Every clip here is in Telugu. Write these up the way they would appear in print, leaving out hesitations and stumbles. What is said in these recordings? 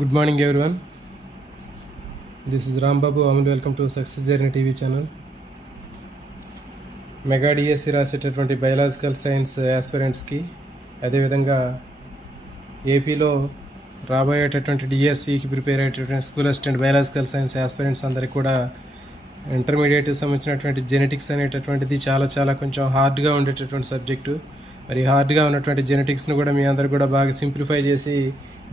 Good morning everyone. This is Ram Babu. Welcome to Success Journey TV channel. Mega DSC రాసేటటువంటి బయాలజికల్ సైన్స్ ఆస్పిరెంట్స్కి అదేవిధంగా ఏపీలో రాబోయేటటువంటి డిఎస్సికి ప్రిపేర్ అయ్యేటటువంటి school assistant biological science aspirants అందరికీ కూడా ఇంటర్మీడియట్ సంబంధించినటువంటి జెనెటిక్స్ అనేటటువంటిది చాలా కొంచెం హార్డ్గా ఉండేటటువంటి సబ్జెక్టు. మరి హార్డ్గా ఉన్నటువంటి జెనెటిక్స్ని కూడా మీ అందరికి కూడా బాగా సింప్లిఫై చేసి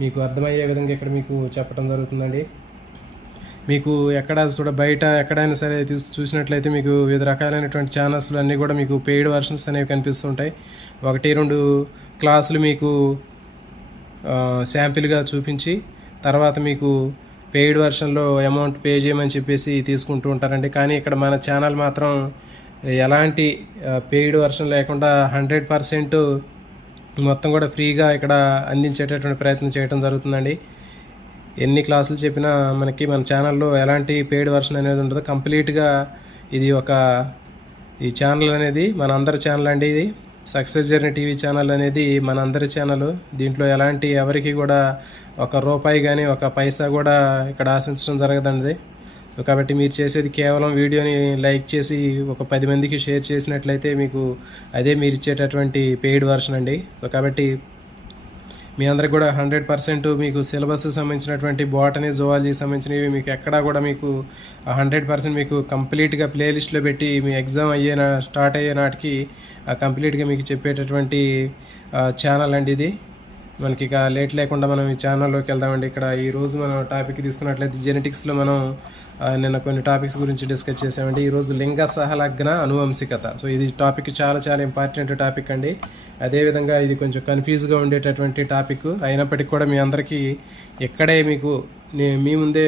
మీకు అర్థమయ్యే విధంగా ఇక్కడ మీకు చెప్పడం జరుగుతుందండి. మీకు ఎక్కడ బయట ఎక్కడైనా సరే చూసినట్లయితే మీకు వివిధ రకాలైనటువంటి ఛానల్స్లు అన్నీ కూడా మీకు పెయిడ్ వర్షన్స్ అనేవి కనిపిస్తుంటాయి. 1-2 క్లాసులు మీకు శాంపిల్గా చూపించి తర్వాత మీకు పెయిడ్ వర్షన్లో అమౌంట్ పే చేయమని చెప్పేసి తీసుకుంటూ ఉంటారండి. కానీ ఇక్కడ మన ఛానల్ మాత్రం ఎలాంటి పెయిడ్ వర్షన్ లేకుండా 100% మొత్తం కూడా ఫ్రీగా ఇక్కడ అందించేటటువంటి ప్రయత్నం చేయడం జరుగుతుందండి. ఎన్ని క్లాసులు చెప్పినా మన ఛానల్లో ఎలాంటి పెయిడ్ వర్షన్ అనేది ఉండదు. కంప్లీట్గా ఇది ఈ ఛానల్ అనేది మన అందరి ఛానల్ అండి. ఇది సక్సెస్ జర్నీ టీవీ ఛానల్ అనేది మన అందరి ఛానల్. దీంట్లో ఎలాంటి ఎవరికి కూడా ₹1 కానీ పైసా కూడా ఇక్కడ ఆశించడం జరగదండి. సో కాబట్టి మీరు చేసేది కేవలం వీడియోని లైక్ చేసి 10 మందికి షేర్ చేసినట్లయితే మీకు అదే మీరు ఇచ్చేటటువంటి పెయిడ్ వర్షన్ అండి. సో కాబట్టి మీ అందరికి కూడా 100% మీకు సిలబస్కి సంబంధించినటువంటి బాటనీ జువాలజీకి సంబంధించినవి మీకు ఎక్కడా కూడా మీకు 100% మీకు కంప్లీట్గా ప్లేలిస్ట్లో పెట్టి మీ ఎగ్జామ్ స్టార్ట్ అయ్యే నాటికి కంప్లీట్గా మీకు చెప్పేటటువంటి ఛానల్ అండి ఇది. మనకి ఇక లేట్ లేకుండా మనం ఈ ఛానల్లోకి వెళ్దామండి. ఇక్కడ ఈరోజు మనం టాపిక్ తీసుకున్నట్లయితే జెనెటిక్స్లో మనం నిన్న కొన్ని టాపిక్స్ గురించి డిస్కస్ చేసామండి. ఈరోజు లింగ సహలగ్న అనువంశికత. సో ఇది టాపిక్ చాలా ఇంపార్టెంట్ టాపిక్ అండి. అదేవిధంగా ఇది కొంచెం కన్ఫ్యూజ్గా ఉండేటటువంటి టాపిక్ అయినప్పటికీ కూడా మీ అందరికీ ఇక్కడే మీకు మీ ముందే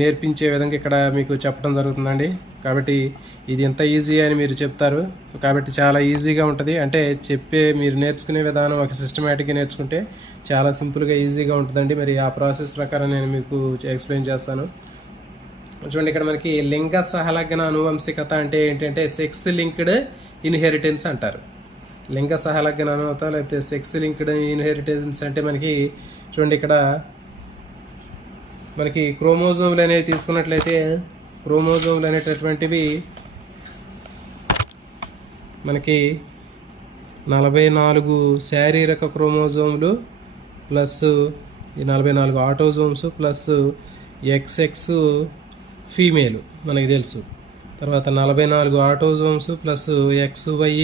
నేర్పించే విధంగా ఇక్కడ మీకు చెప్పడం జరుగుతుందండి. కాబట్టి ఇది ఎంత ఈజీ అని మీరు చెప్తారు. కాబట్టి చాలా ఈజీగా ఉంటుంది. అంటే మీరు నేర్చుకునే విధానం ఒక సిస్టమేటిక్గా నేర్చుకుంటే చాలా సింపుల్గా ఈజీగా ఉంటుందండి. మరి ఆ ప్రాసెస్ ప్రకారం నేను మీకు ఎక్స్ప్లెయిన్ చేస్తాను. చూడండి, ఇక్కడ మనకి లింగ సహలగ్న అనువంశికత అంటే ఏంటంటే సెక్స్ లింక్డ్ ఇన్హెరిటెన్స్ అంటారు. లింగ సహలగ్న అనువత లేకపోతే సెక్స్ లింక్డ్ ఇన్హెరిటెన్స్ అంటే మనకి చూడండి, ఇక్కడ మనకి క్రోమోజోమ్లు అనేవి తీసుకున్నట్లయితే క్రోమోజోమ్లు అనేటటువంటివి మనకి 44 శారీరక క్రోమోజోమ్లు plus 44 autosomes plus XX female మనకి తెలుసు. తర్వాత 44 ఆటోజోమ్స్ ప్లస్ XY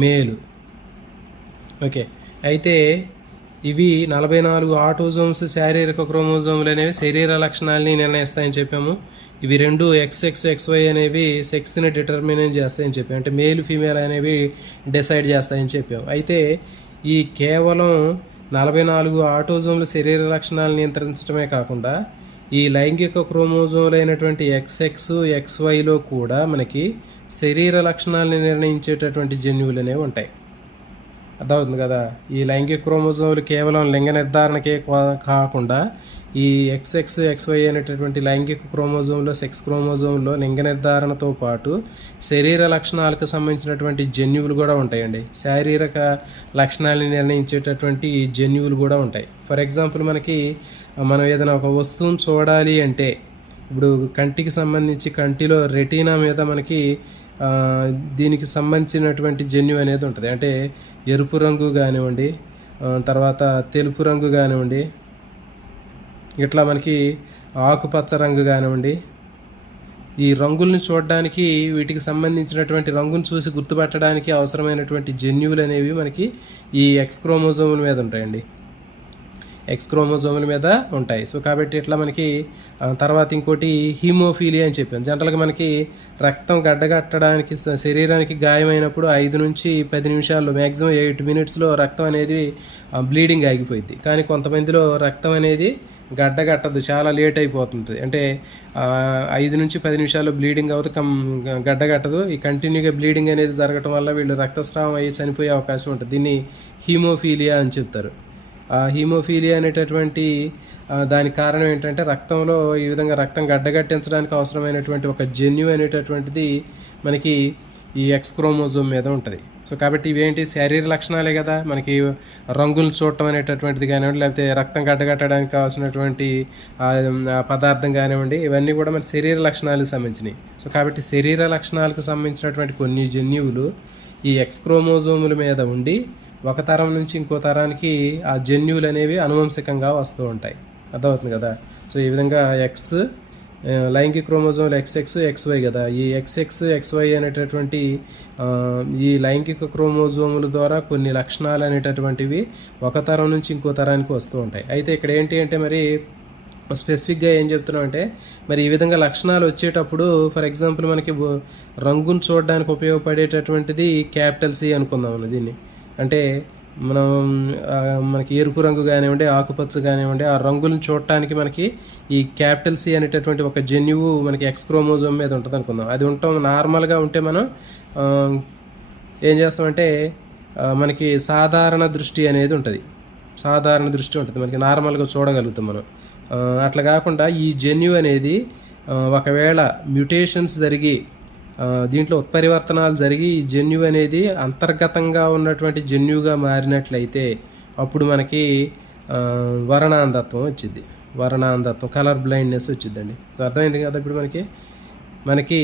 మేలు. ఓకే, అయితే ఇవి 44 ఆటోజోమ్స్ శారీరక క్రోమోజోమ్లు అనేవి శరీర లక్షణాలని నిర్ణయిస్తాయని చెప్పాము. ఇవి 2 XX XY అనేవి సెక్స్ని డిటర్మిన్ చేస్తాయని చెప్పాము. అంటే మేల్ ఫీమేల్ అనేవి డిసైడ్ చేస్తాయని చెప్పాము. అయితే ఈ కేవలం 44 ఆటోజోమ్లు శరీర లక్షణాలను నియంత్రించడమే కాకుండా ఈ లైంగిక క్రోమోజోమ్లు అయినటువంటి XX XYలో కూడా మనకి శరీర లక్షణాలని నిర్ణయించేటటువంటి జన్యువులు అనేవి ఉంటాయి. అర్థమవుతుంది కదా. ఈ లైంగిక క్రోమోజోమ్లు కేవలం లింగ నిర్ధారణకే కాకుండా ఈ XX XY అనేటటువంటి లైంగిక క్రోమోజోమ్లో సెక్స్ క్రోమోజోమ్లో లింగ నిర్ధారణతో పాటు శరీర లక్షణాలకు సంబంధించినటువంటి జన్యువులు కూడా ఉంటాయండి. శారీరక లక్షణాలని నిర్ణయించేటటువంటి జన్యువులు కూడా ఉంటాయి. ఫర్ ఎగ్జాంపుల్ మనం ఏదైనా ఒక వస్తువును చూడాలి అంటే ఇప్పుడు కంటికి సంబంధించి కంటిలో రెటీనా మీద మనకి దీనికి సంబంధించినటువంటి జన్యువు అనేది ఉంటుంది. అంటే ఎరుపు రంగు కానివ్వండి, తర్వాత తెలుపు రంగు కానివ్వండి, ఇట్లా మనకి ఆకుపచ్చ రంగు కానివ్వండి, ఈ రంగుల్ని చూడడానికి వీటికి సంబంధించినటువంటి రంగును చూసి గుర్తుపట్టడానికి అవసరమైనటువంటి జన్యువులు అనేవి మనకి ఈ X క్రోమోజోముల మీద ఉంటాయండి. X క్రోమోజోముల మీద ఉంటాయి. సో కాబట్టి ఇట్లా మనకి తర్వాత ఇంకోటి హీమోఫీలియా అని చెప్పాను. జనరల్గా మనకి రక్తం గడ్డగట్టడానికి శరీరానికి గాయమైనప్పుడు 5 నుంచి 10 నిమిషాల్లో మ్యాక్సిమం 8 మినిట్స్లో రక్తం అనేది బ్లీడింగ్ ఆగిపోయింది. కానీ కొంతమందిలో రక్తం అనేది గడ్డగట్టదు, చాలా లేట్ అయిపోతుంది. అంటే 5 నుంచి 10 నిమిషాల్లో బ్లీడింగ్ అవుతూ గడ్డగట్టదు. ఈ కంటిన్యూగా బ్లీడింగ్ అనేది జరగడం వల్ల వీళ్ళు రక్తస్రావం అయ్యి చనిపోయే అవకాశం ఉంటుంది. దీన్ని హీమోఫీలియా అని చెప్తారు. హీమోఫీలియా అనేటటువంటి దానికి కారణం ఏంటంటే రక్తంలో ఈ విధంగా రక్తం గడ్డగట్టించడానికి అవసరమైనటువంటి ఒక జన్యువు అనేటటువంటిది మనకి ఈ X క్రోమోజోమ్ మీద ఉంటుంది. సో కాబట్టి ఇవేంటి శరీర లక్షణాలే కదా, మనకి రంగులు చూడటం అనేటటువంటిది కానివ్వండి, లేకపోతే రక్తం గడ్డగట్టడానికి కావాల్సినటువంటి పదార్థం కానివ్వండి, ఇవన్నీ కూడా మన శరీర లక్షణాలకు సంబంధించినవి. సో కాబట్టి శరీర లక్షణాలకు సంబంధించినటువంటి కొన్ని జన్యువులు ఈ ఎక్స్ క్రోమోజోముల మీద ఉండి ఒక తరం నుంచి ఇంకో తరానికి ఆ జన్యువులు అనేవి అనువంశికంగా వస్తూ ఉంటాయి. అర్థమవుతుంది కదా. సో ఈ విధంగా ఎక్స్ లైంగిక క్రోమోజోములు XX XY కదా, ఈ XX XY అనేటటువంటి ఈ లైంగిక క్రోమోజోముల ద్వారా కొన్ని లక్షణాలు అనేటటువంటివి ఒక తరం నుంచి ఇంకో తరానికి వస్తూ ఉంటాయి. అయితే ఇక్కడ ఏంటి అంటే మరి స్పెసిఫిక్గా ఏం చెప్తున్నాం అంటే మరి ఈ విధంగా లక్షణాలు వచ్చేటప్పుడు ఫర్ ఎగ్జాంపుల్ మనకి రంగును చూడడానికి ఉపయోగపడేటటువంటిది C అనుకుందాం దీన్ని. అంటే మనకి ఎరుపు రంగు కానివ్వండి, ఆకుపచ్చ కానివ్వండి, ఆ రంగులను చూడటానికి మనకి ఈ C అనేటటువంటి ఒక జన్యువు మనకి ఎక్స్ క్రోమోజోమ్ మీద ఉంటుంది అనుకుందాం. అది ఉండటం నార్మల్గా ఉంటే మనం ఏం చేస్తామంటే మనకి సాధారణ దృష్టి అనేది ఉంటుంది. సాధారణ దృష్టి ఉంటుంది, మనకి నార్మల్గా చూడగలుగుతాం మనం. అట్లా కాకుండా ఈ జన్యు అనేది ఒకవేళ మ్యుటేషన్స్ జరిగి దీంట్లో ఉత్పరివర్తనాలు జరిగి ఈ జన్యు అనేది అంతర్గతంగా ఉన్నటువంటి జన్యుగా మారినట్లయితే అప్పుడు మనకి వర్ణాంధత్వం వచ్చింది. వర్ణాంధత్వం, కలర్ బ్లైండ్నెస్ వచ్చిందండి. సో అర్థమైంది కదా. ఇప్పుడు మనకి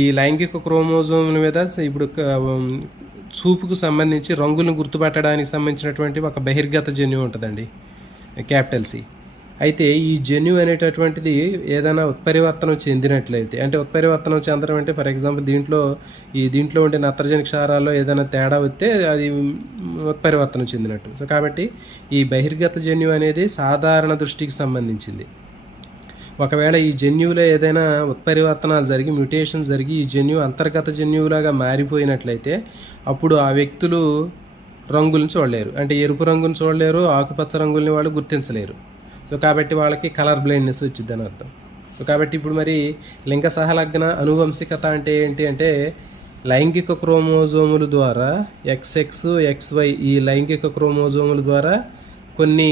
ఈ లైంగిక క్రోమోజోముల మీద ఇప్పుడు చూపుకు సంబంధించి రంగులను గుర్తుపట్టడానికి సంబంధించినటువంటి ఒక బహిర్గత జన్యువు ఉంటుందండి, C. అయితే ఈ జన్యు అనేటటువంటిది ఏదైనా ఉత్పరివర్తనం చెందినట్లయితే, అంటే ఉత్పరివర్తనం చెందడం అంటే ఫర్ ఎగ్జాంపుల్ దీంట్లో ఉండే నత్రజని క్షారాల్లో ఏదైనా తేడా వస్తే అది ఉత్పరివర్తనం చెందినట్టు. సో కాబట్టి ఈ బహిర్గత జన్యు అనేది సాధారణ దృష్టికి సంబంధించింది. ఒకవేళ ఈ జన్యువులో ఏదైనా ఉత్పరివర్తనాలు జరిగి మ్యుటేషన్స్ జరిగి ఈ జన్యు అంతర్గత జన్యువులాగా మారిపోయినట్లయితే అప్పుడు ఆ వ్యక్తులు రంగులను చూడలేరు. అంటే ఎరుపు రంగును చూడలేరు, ఆకుపచ్చ రంగుల్ని వాళ్ళు గుర్తించలేరు. సో కాబట్టి వాళ్ళకి కలర్ బ్లైండ్నెస్ వచ్చిందని అర్థం. సో కాబట్టి ఇప్పుడు మరి లింగ సహలగ్న అనువంశికత అంటే ఏంటి అంటే లైంగిక క్రోమోజోముల ద్వారా XX XY ఈ లైంగిక క్రోమోజోముల ద్వారా కొన్ని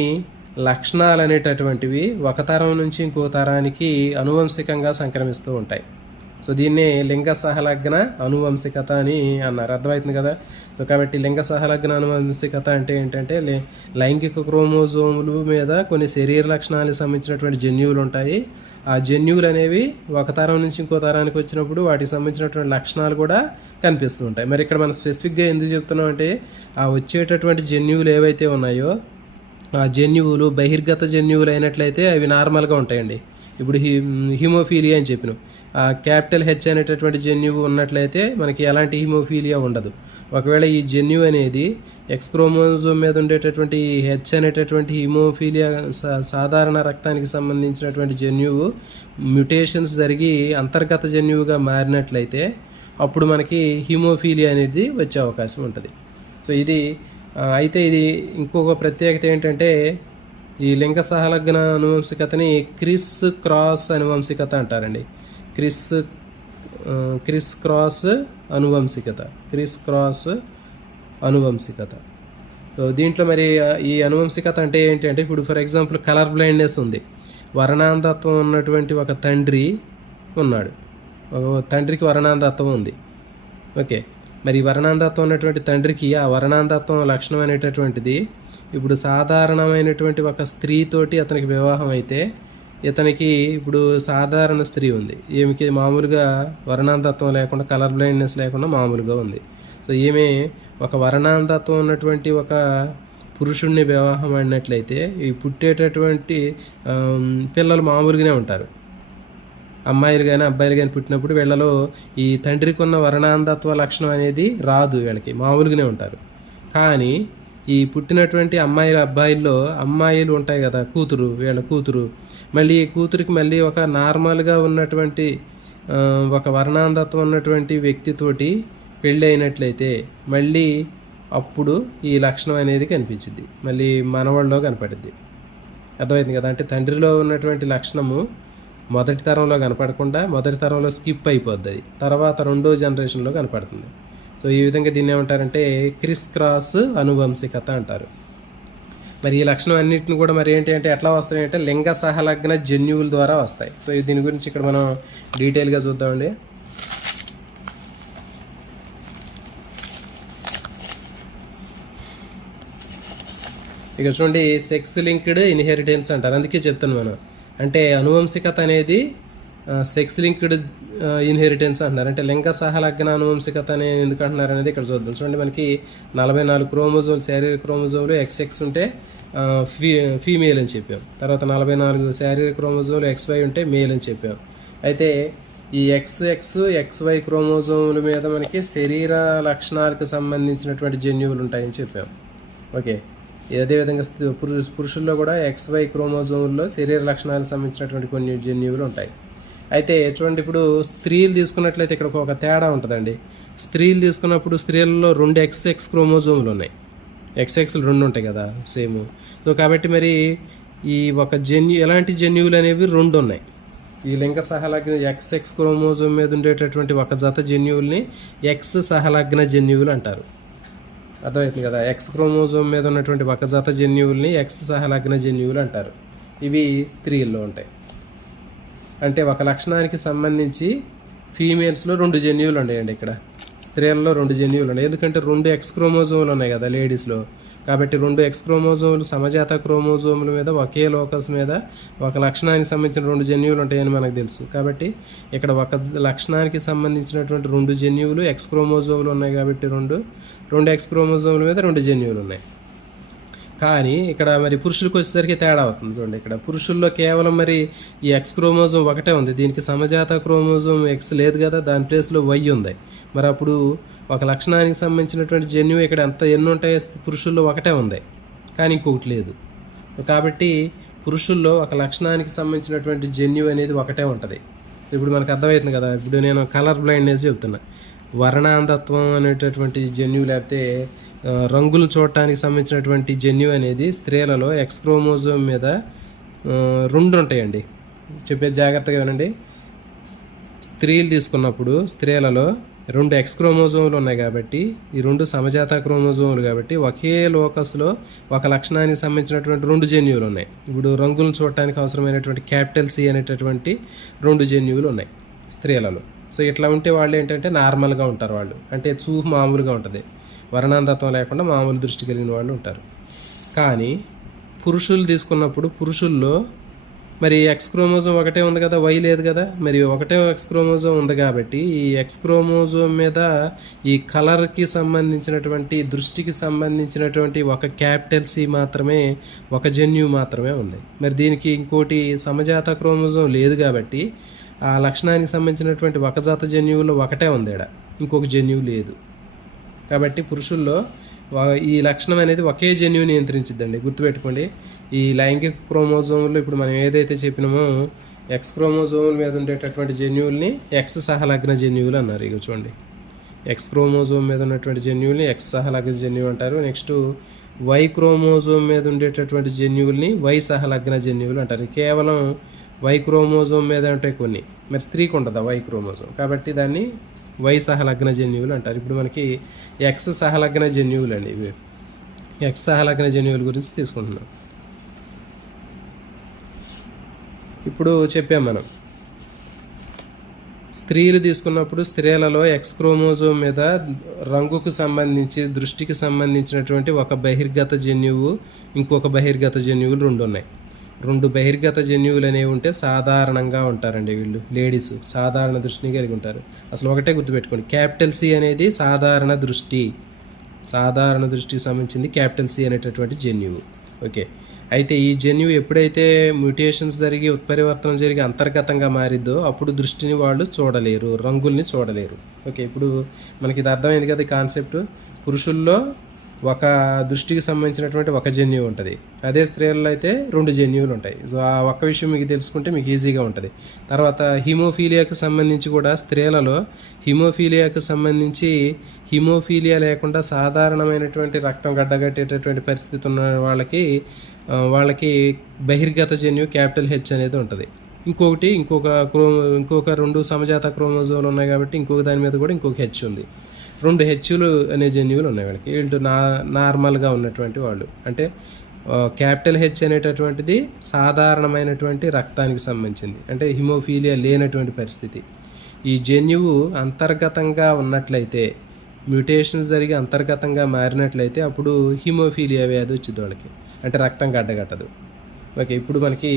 లక్షణాలు అనేటటువంటివి ఒక తరం నుంచి ఇంకో తరానికి అనువంశికంగా సంక్రమిస్తూ ఉంటాయి. సో దీన్నే లింగ సహలగ్న అనువంశికత అని అన్నారు. అర్థమవుతుంది కదా. సో కాబట్టి లింగ సహలగ్న అనువంశికత అంటే ఏంటంటే లైంగిక క్రోమోజోముల మీద కొన్ని శరీర లక్షణాలకు సంబంధించినటువంటి జన్యువులు ఉంటాయి. ఆ జన్యువులు అనేవి ఒక తరం నుంచి ఇంకో తరానికి వచ్చినప్పుడు వాటికి సంబంధించినటువంటి లక్షణాలు కూడా కనిపిస్తూ ఉంటాయి. మరి ఇక్కడ మనం స్పెసిఫిక్గా ఎందుకు చెప్తున్నాం అంటే ఆ వచ్చేటటువంటి జన్యువులు ఏవైతే ఉన్నాయో ఆ జన్యువులు బహిర్గత జన్యువులు అయినట్లయితే అవి నార్మల్గా ఉంటాయండి. ఇప్పుడు హిమోఫీలియా అని చెప్పినాం, ఆ H అనేటటువంటి జన్యువు ఉన్నట్లయితే మనకి ఎలాంటి హిమోఫీలియా ఉండదు. ఒకవేళ ఈ జన్యువు అనేది ఎక్స్ క్రోమోజోమ్ మీద ఉండేటటువంటి H అనేటటువంటి హిమోఫీలియా సాధారణ రక్తానికి సంబంధించినటువంటి జన్యువు మ్యుటేషన్స్ జరిగి అంతర్గత జన్యువుగా మారినట్లయితే అప్పుడు మనకి హిమోఫీలియా అనేది వచ్చే అవకాశం ఉంటుంది. సో ఇది అయితే ఇది ఇంకొక ప్రత్యేకత ఏంటంటే ఈ లింగ సహలగ్న అనువంశికతని క్రిస్ క్రాస్ అనువంశికత అంటారండి. Criss cross అనువంశికత. సో దీంట్లో మరి ఈ అనువంశికత అంటే ఏంటి అంటే ఇప్పుడు ఫర్ ఎగ్జాంపుల్ కలర్ బ్లైండ్నెస్ ఉంది, వర్ణాంధత్వం ఉన్నటువంటి ఒక తండ్రి ఉన్నాడు, తండ్రికి వర్ణాంధత్వం ఉంది. ఓకే, మరి వర్ణాంధత్వం ఉన్నటువంటి తండ్రికి ఆ వర్ణాంధత్వం లక్షణం అనేటటువంటిది ఇప్పుడు సాధారణమైనటువంటి ఒక స్త్రీతోటి అతనికి వివాహం అయితే ఇతనికి ఇప్పుడు సాధారణ స్త్రీ ఉంది, ఈమెకి మామూలుగా వర్ణాంధత్వం లేకుండా కలర్ బ్లైండ్నెస్ లేకుండా మామూలుగా ఉంది. సో ఈమె ఒక వర్ణాంధత్వం ఉన్నటువంటి ఒక పురుషుణ్ణి వివాహం అయినట్లయితే ఈ పుట్టేటటువంటి పిల్లలు మామూలుగానే ఉంటారు. అమ్మాయిలు కానీ అబ్బాయిలు కానీ పుట్టినప్పుడు వీళ్ళలో ఈ తండ్రికి ఉన్న వర్ణాంధత్వ లక్షణం అనేది రాదు, వీళ్ళకి మామూలుగానే ఉంటారు. కానీ ఈ పుట్టినటువంటి అబ్బాయిల్లో అమ్మాయిలు ఉంటాయి కదా, వీళ్ళ కూతురు, మళ్ళీ ఈ కూతురికి మళ్ళీ ఒక నార్మల్గా ఉన్నటువంటి ఒక వర్ణాంధత్వం ఉన్నటువంటి వ్యక్తితోటి పెళ్ళి అయినట్లయితే మళ్ళీ అప్పుడు ఈ లక్షణం అనేది కనిపించింది, మళ్ళీ మనవాళ్ళలో కనపడుద్ది. అర్థమైంది కదా. అంటే తండ్రిలో ఉన్నటువంటి లక్షణము మొదటి తరంలో కనపడకుండా మొదటి తరంలో స్కిప్ అయిపోద్ది, తర్వాత రెండో జనరేషన్లో కనపడుతుంది. సో ఈ విధంగా దీన్ని ఏమంటారంటే క్రిస్ క్రాస్ అనువంశికత అంటారు. మరి ఈ లక్షణం అన్నింటిని కూడా మరి ఏంటి అంటే ఎట్లా వస్తాయి అంటే లింగ సహలగ్న జన్యువుల ద్వారా వస్తాయి. సో దీని గురించి ఇక్కడ మనం డీటెయిల్గా చూద్దామండి. ఇక చూడండి, సెక్స్ లింక్డ్ ఇన్హెరిటెన్స్ అంటారు. అందుకే చెప్తాను మనం, అంటే అనువంశికత అనేది సెక్స్ లింక్డ్ ఇన్హెరిటెన్స్ అంటున్నారు. అంటే లింగ సహలగ్న అనువంశికత అని ఎందుకు అంటున్నారు అనేది ఇక్కడ చూద్దాం. చూడండి, మనకి 44 క్రోమోజోమ్లు, శారీరక క్రోమోజోమ్లు XX ఉంటే ఫీమేల్ అని చెప్పాం. తర్వాత 44 శారీరక క్రోమోజోమ్లు XY ఉంటే మేల్ అని చెప్పాం. అయితే ఈ XX XY క్రోమోజోముల మీద మనకి శరీర లక్షణాలకు సంబంధించినటువంటి జన్యువులు ఉంటాయని చెప్పాం. ఓకే, అదేవిధంగా పురుషుల్లో కూడా XY క్రోమోజోముల్లో శరీర లక్షణాలకు సంబంధించినటువంటి కొన్ని జన్యువులు ఉంటాయి. అయితే చూడండి, ఇప్పుడు స్త్రీలు తీసుకున్నట్లయితే ఇక్కడ ఒక తేడా ఉంటుందండి. స్త్రీలు తీసుకున్నప్పుడు స్త్రీలలో 2 XX క్రోమోజోములు ఉన్నాయి. XXలు 2 ఉంటాయి కదా సేమ్. సో కాబట్టి మరి ఈ ఒక ఎలాంటి జన్యువులు అనేవి 2 ఉన్నాయి. ఈ లింగ సహలగ్న XX క్రోమోజోమ్ మీద ఉండేటటువంటి ఒక జత జన్యువుల్ని X సహలగ్న జన్యువులు అంటారు. అర్థమవుతుంది కదా. X క్రోమోజోమ్ మీద ఉన్నటువంటి ఒక జత జన్యువుల్ని X సహలగ్న జన్యువులు అంటారు. ఇవి స్త్రీల్లో ఉంటాయి. అంటే ఒక లక్షణానికి సంబంధించి ఫీమేల్స్లో 2 జన్యువులు ఉన్నాయండి. ఇక్కడ స్త్రీలలో 2 జన్యువులు ఉన్నాయి. ఎందుకంటే 2 X క్రోమోజోములు ఉన్నాయి కదా లేడీస్లో. కాబట్టి 2 X క్రోమోజోములు సమజాత క్రోమోజోముల మీద ఒకే లోకస్ మీద ఒక లక్షణానికి సంబంధించిన 2 జన్యువులు ఉంటాయని మనకు తెలుసు. కాబట్టి ఇక్కడ ఒక లక్షణానికి సంబంధించినటువంటి 2 జన్యువులు X క్రోమోజోములు ఉన్నాయి. కాబట్టి 2 X క్రోమోజోముల మీద 2 జన్యువులు ఉన్నాయి. కానీ ఇక్కడ మరి పురుషులకు వచ్చేసరికి తేడా అవుతుంది. చూడండి, ఇక్కడ పురుషుల్లో కేవలం మరి ఈ X క్రోమోజోమ్ ఒకటే ఉంది. దీనికి సమజాత క్రోమోజోమ్ X లేదు కదా, దాని ప్లేస్లో Y ఉంది. మరి అప్పుడు ఒక లక్షణానికి సంబంధించినటువంటి జన్యువు ఇక్కడ ఎన్ని ఉంటాయి? పురుషుల్లో ఒకటే ఉంది, కానీ ఇంకొకటి లేదు. కాబట్టి పురుషుల్లో ఒక లక్షణానికి సంబంధించినటువంటి జన్యువు అనేది ఒకటే ఉంటుంది. ఇప్పుడు మనకు అర్థమవుతుంది కదా. ఇప్పుడు నేను కలర్ బ్లైండ్నెస్ చెప్తున్నా. వర్ణాంధత్వం అనేటటువంటి జన్యువు, లేకపోతే రంగులు చూడటానికి సంబంధించినటువంటి జన్యువు అనేది స్త్రీలలో X క్రోమోజోమ్ మీద 2 ఉంటాయండి. చెప్పేది జాగ్రత్తగా వినండి. స్త్రీలు తీసుకున్నప్పుడు స్త్రీలలో 2 X క్రోమోజోములు ఉన్నాయి. కాబట్టి ఈ 2 సమజాత క్రోమోజోములు కాబట్టి ఒకే లోకస్లో ఒక లక్షణానికి సంబంధించినటువంటి 2 జన్యువులు ఉన్నాయి. ఇప్పుడు రంగులను చూడటానికి అవసరమైనటువంటి C అనేటటువంటి 2 జన్యువులు ఉన్నాయి స్త్రీలలో. సో ఇట్లా ఉంటే వాళ్ళు ఏంటంటే నార్మల్గా ఉంటారు. వాళ్ళు అంటే చూపు మామూలుగా ఉంటుంది, వర్ణాంధత్వం లేకుండా మామూలు దృష్టి కలిగిన వాళ్ళు ఉంటారు. కానీ పురుషులు తీసుకున్నప్పుడు పురుషుల్లో మరి X క్రోమోజోమ్ ఒకటే ఉంది కదా, Y లేదు కదా. మరి ఒకటే X క్రోమోజోమ్ ఉంది కాబట్టి ఈ X క్రోమోజోమ్ మీద ఈ కలర్కి సంబంధించినటువంటి దృష్టికి సంబంధించినటువంటి ఒక C మాత్రమే, ఒక జన్యువు మాత్రమే ఉంది. మరి దీనికి ఇంకోటి సమజాత క్రోమోజోమ్ లేదు కాబట్టి ఆ లక్షణానికి సంబంధించినటువంటి ఒక జత జన్యువులో ఒకటే ఉంది, ఇక్కడ ఇంకొక జన్యువు లేదు. కాబట్టి పురుషుల్లో ఈ లక్షణం అనేది ఒకే జన్యువు నియంత్రించిద్దండి. గుర్తుపెట్టుకోండి, ఈ లైంగిక క్రోమోజోములు ఇప్పుడు మనం ఏదైతే చెప్పినామో X క్రోమోజోముల మీద ఉండేటటువంటి జన్యువుల్ని X సహలగ్న జన్యువులు అన్నారు. ఇక చూడండి, X క్రోమోజోమ్ మీద ఉన్నటువంటి జన్యువుల్ని X సహలగ్న జన్యువు అంటారు. నెక్స్ట్ Y క్రోమోజోమ్ మీద ఉండేటటువంటి జన్యువుల్ని Y సహలగ్న జన్యువులు అంటారు. కేవలం Y క్రోమోజోమ్ మీద ఉంటాయి కొన్ని, మరి స్త్రీకి ఉండదా Y క్రోమోజోమ్, కాబట్టి దాన్ని Y సహలగ్న జన్యువులు అంటారు. ఇప్పుడు మనకి X సహలగ్న జన్యువులు అండి. ఇవి X సహలగ్న జన్యువుల గురించి తీసుకుంటున్నాం. ఇప్పుడు చెప్పాం మనం, స్త్రీలు తీసుకున్నప్పుడు స్త్రీలలో X క్రోమోజోమ్ మీద రంగుకు సంబంధించి దృష్టికి సంబంధించినటువంటి ఒక బహిర్గత జన్యువు, ఇంకొక బహిర్గత జన్యువులు 2 ఉన్నాయి. 2 బహిర్గత జన్యువులు అనేవి ఉంటే సాధారణంగా ఉంటారండి. వీళ్ళు లేడీస్ సాధారణ దృష్టిని కలిగి ఉంటారు. అసలు ఒకటే గుర్తుపెట్టుకోండి, C అనేది సాధారణ దృష్టికి సంబంధించింది C అనేటటువంటి జన్యువు. ఓకే, అయితే ఈ జన్యువు ఎప్పుడైతే మ్యూటేషన్స్ జరిగి ఉత్పరివర్తనం జరిగి అంతర్గతంగా మారిద్దో అప్పుడు దృష్టిని వాళ్ళు చూడలేరు, రంగుల్ని చూడలేరు. ఓకే, ఇప్పుడు మనకి ఇది అర్థమైంది కదా ఈ కాన్సెప్ట్. పురుషుల్లో ఒక దృష్టికి సంబంధించినటువంటి ఒక జన్యువు ఉంటుంది, అదే స్త్రీలలో అయితే 2 జన్యువులు ఉంటాయి. సో ఆ ఒక్క విషయం మీకు తెలుసుకుంటే మీకు ఈజీగా ఉంటుంది. తర్వాత హిమోఫీలియాకు సంబంధించి కూడా స్త్రీలలో హిమోఫీలియాకు సంబంధించి హిమోఫీలియా లేకుండా సాధారణమైనటువంటి రక్తం గడ్డగట్టేటటువంటి పరిస్థితి ఉన్న వాళ్ళకి బహిర్గత జన్యువు H అనేది ఉంటుంది. ఇంకొక 2 సమజాత క్రోమోజోములు ఉన్నాయి కాబట్టి ఇంకొక దాని మీద కూడా ఇంకొక H ఉంది. 2 హెచ్లు అనే జన్యువులు ఉన్నాయి వాళ్ళకి. వీళ్ళు నార్మల్గా ఉన్నటువంటి వాళ్ళు, అంటే H అనేటటువంటిది సాధారణమైనటువంటి రక్తానికి సంబంధించింది, అంటే హిమోఫీలియా లేనటువంటి పరిస్థితి. ఈ జన్యువు అంతర్గతంగా ఉన్నట్లయితే, మ్యూటేషన్స్ జరిగి అంతర్గతంగా మారినట్లయితే అప్పుడు హిమోఫీలియా వ్యాధి వచ్చింది వాళ్ళకి. అంటే రక్తం గడ్డగట్టదు. ఓకే, ఇప్పుడు మనకి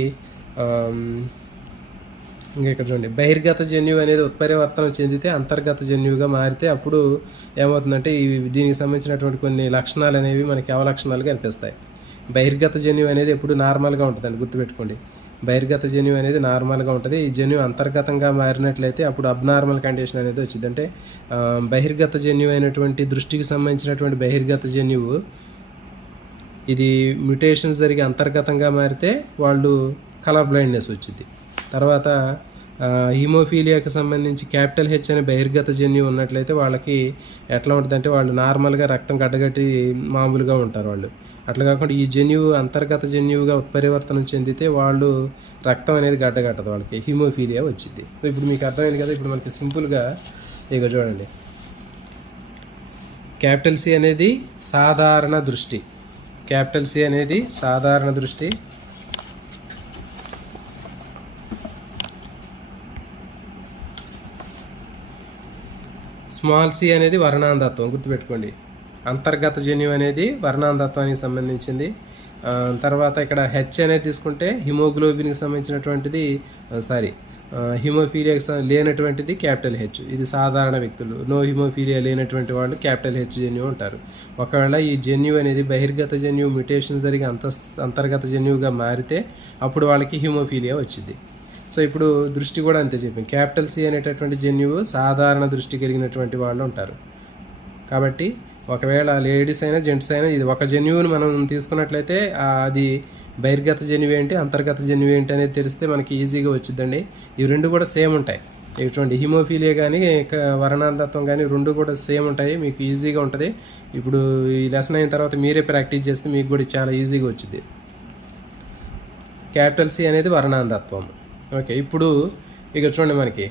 ఇంకా ఇక్కడ చూడండి, బహిర్గత జన్యువు అనేది ఉత్పరివర్తనం చెందితే అంతర్గత జన్యువుగా మారితే అప్పుడు ఏమవుతుందంటే దీనికి సంబంధించినటువంటి కొన్ని లక్షణాలు అనేవి మనకి అవలక్షణాలుగా అనిపిస్తాయి. బహిర్గత జన్యువు అనేది ఎప్పుడు నార్మల్గా ఉంటుందండి, గుర్తుపెట్టుకోండి. బహిర్గత జన్యువు అనేది నార్మల్గా ఉంటుంది. ఈ జన్యువు అంతర్గతంగా మారినట్లయితే అప్పుడు అబ్నార్మల్ కండిషన్ అనేది వచ్చింది. అంటే బహిర్గత జన్యువు అయినటువంటి దృష్టికి సంబంధించినటువంటి బహిర్గత జన్యువు ఇది మ్యుటేషన్స్ జరిగి అంతర్గతంగా మారితే వాళ్ళు కలర్ బ్లైండ్నెస్ వచ్చింది. తర్వాత హీమోఫీలియాకి సంబంధించి క్యాపిటల్ హెచ్ అనే బహిర్గత జన్యువు ఉన్నట్లయితే వాళ్ళకి ఎట్లా ఉంటుందంటే వాళ్ళు నార్మల్గా రక్తం గడ్డగట్టి మామూలుగా ఉంటారు వాళ్ళు. అట్లా కాకుండా ఈ జన్యువు అంతర్గత జన్యువుగా ఉత్పరివర్తనం చెందితే వాళ్ళు రక్తం అనేది గడ్డగట్టదు, వాళ్ళకి హీమోఫీలియా వచ్చింది. సో ఇప్పుడు మీకు అర్థమైంది కదా. ఇప్పుడు మనకి సింపుల్గా ఇక చూడండి, క్యాపిటల్ సి అనేది సాధారణ దృష్టి. క్యాపిటల్ సి అనేది సాధారణ దృష్టి. స్మాల్ సి అనేది వర్ణాంధత్వం, గుర్తుపెట్టుకోండి. అంతర్గత జన్యువు అనేది వర్ణాంధత్వానికి సంబంధించింది. తర్వాత ఇక్కడ హెచ్ అనేది తీసుకుంటే హిమోగ్లోబిన్కి సంబంధించినటువంటిది, హిమోఫీలియాకి లేనటువంటిది క్యాపిటల్ హెచ్. ఇది సాధారణ వ్యక్తులు. నో హిమోఫీలియా లేనటువంటి వాళ్ళు క్యాపిటల్ హెచ్ జన్యువు ఉంటారు. ఒకవేళ ఈ జన్యువు అనేది బహిర్గత జన్యువు మ్యుటేషన్ జరిగి అంతర్గత జన్యువుగా మారితే అప్పుడు వాళ్ళకి హిమోఫీలియా వచ్చింది. సో ఇప్పుడు దృష్టి కూడా అంతే చెప్పింది. క్యాపిటల్ సి అనేటటువంటి జన్యువు సాధారణ దృష్టి కలిగినటువంటి వాళ్ళు ఉంటారు. కాబట్టి ఒకవేళ లేడీస్ అయినా జెంట్స్ అయినా ఇది ఒక జన్యువుని మనం తీసుకున్నట్లయితే అది బహిర్గత జన్యువు ఏంటి అంతర్గత జన్యువు ఏంటి అనేది తెలిస్తే మనకి ఈజీగా వచ్చిందండి. ఇవి రెండు కూడా సేమ్ ఉంటాయి. ఇటువంటి హిమోఫీలియా కానీ వర్ణాంధత్వం కానీ రెండు కూడా సేమ్ ఉంటాయి, మీకు ఈజీగా ఉంటుంది. ఇప్పుడు ఈ లెసన్ అయిన తర్వాత మీరే ప్రాక్టీస్ చేస్తే మీకు కూడా చాలా ఈజీగా వచ్చింది. క్యాపిటల్ సి అనేది వర్ణాంధత్వం. ఓకే, ఇప్పుడు ఇక చూడండి, మనకి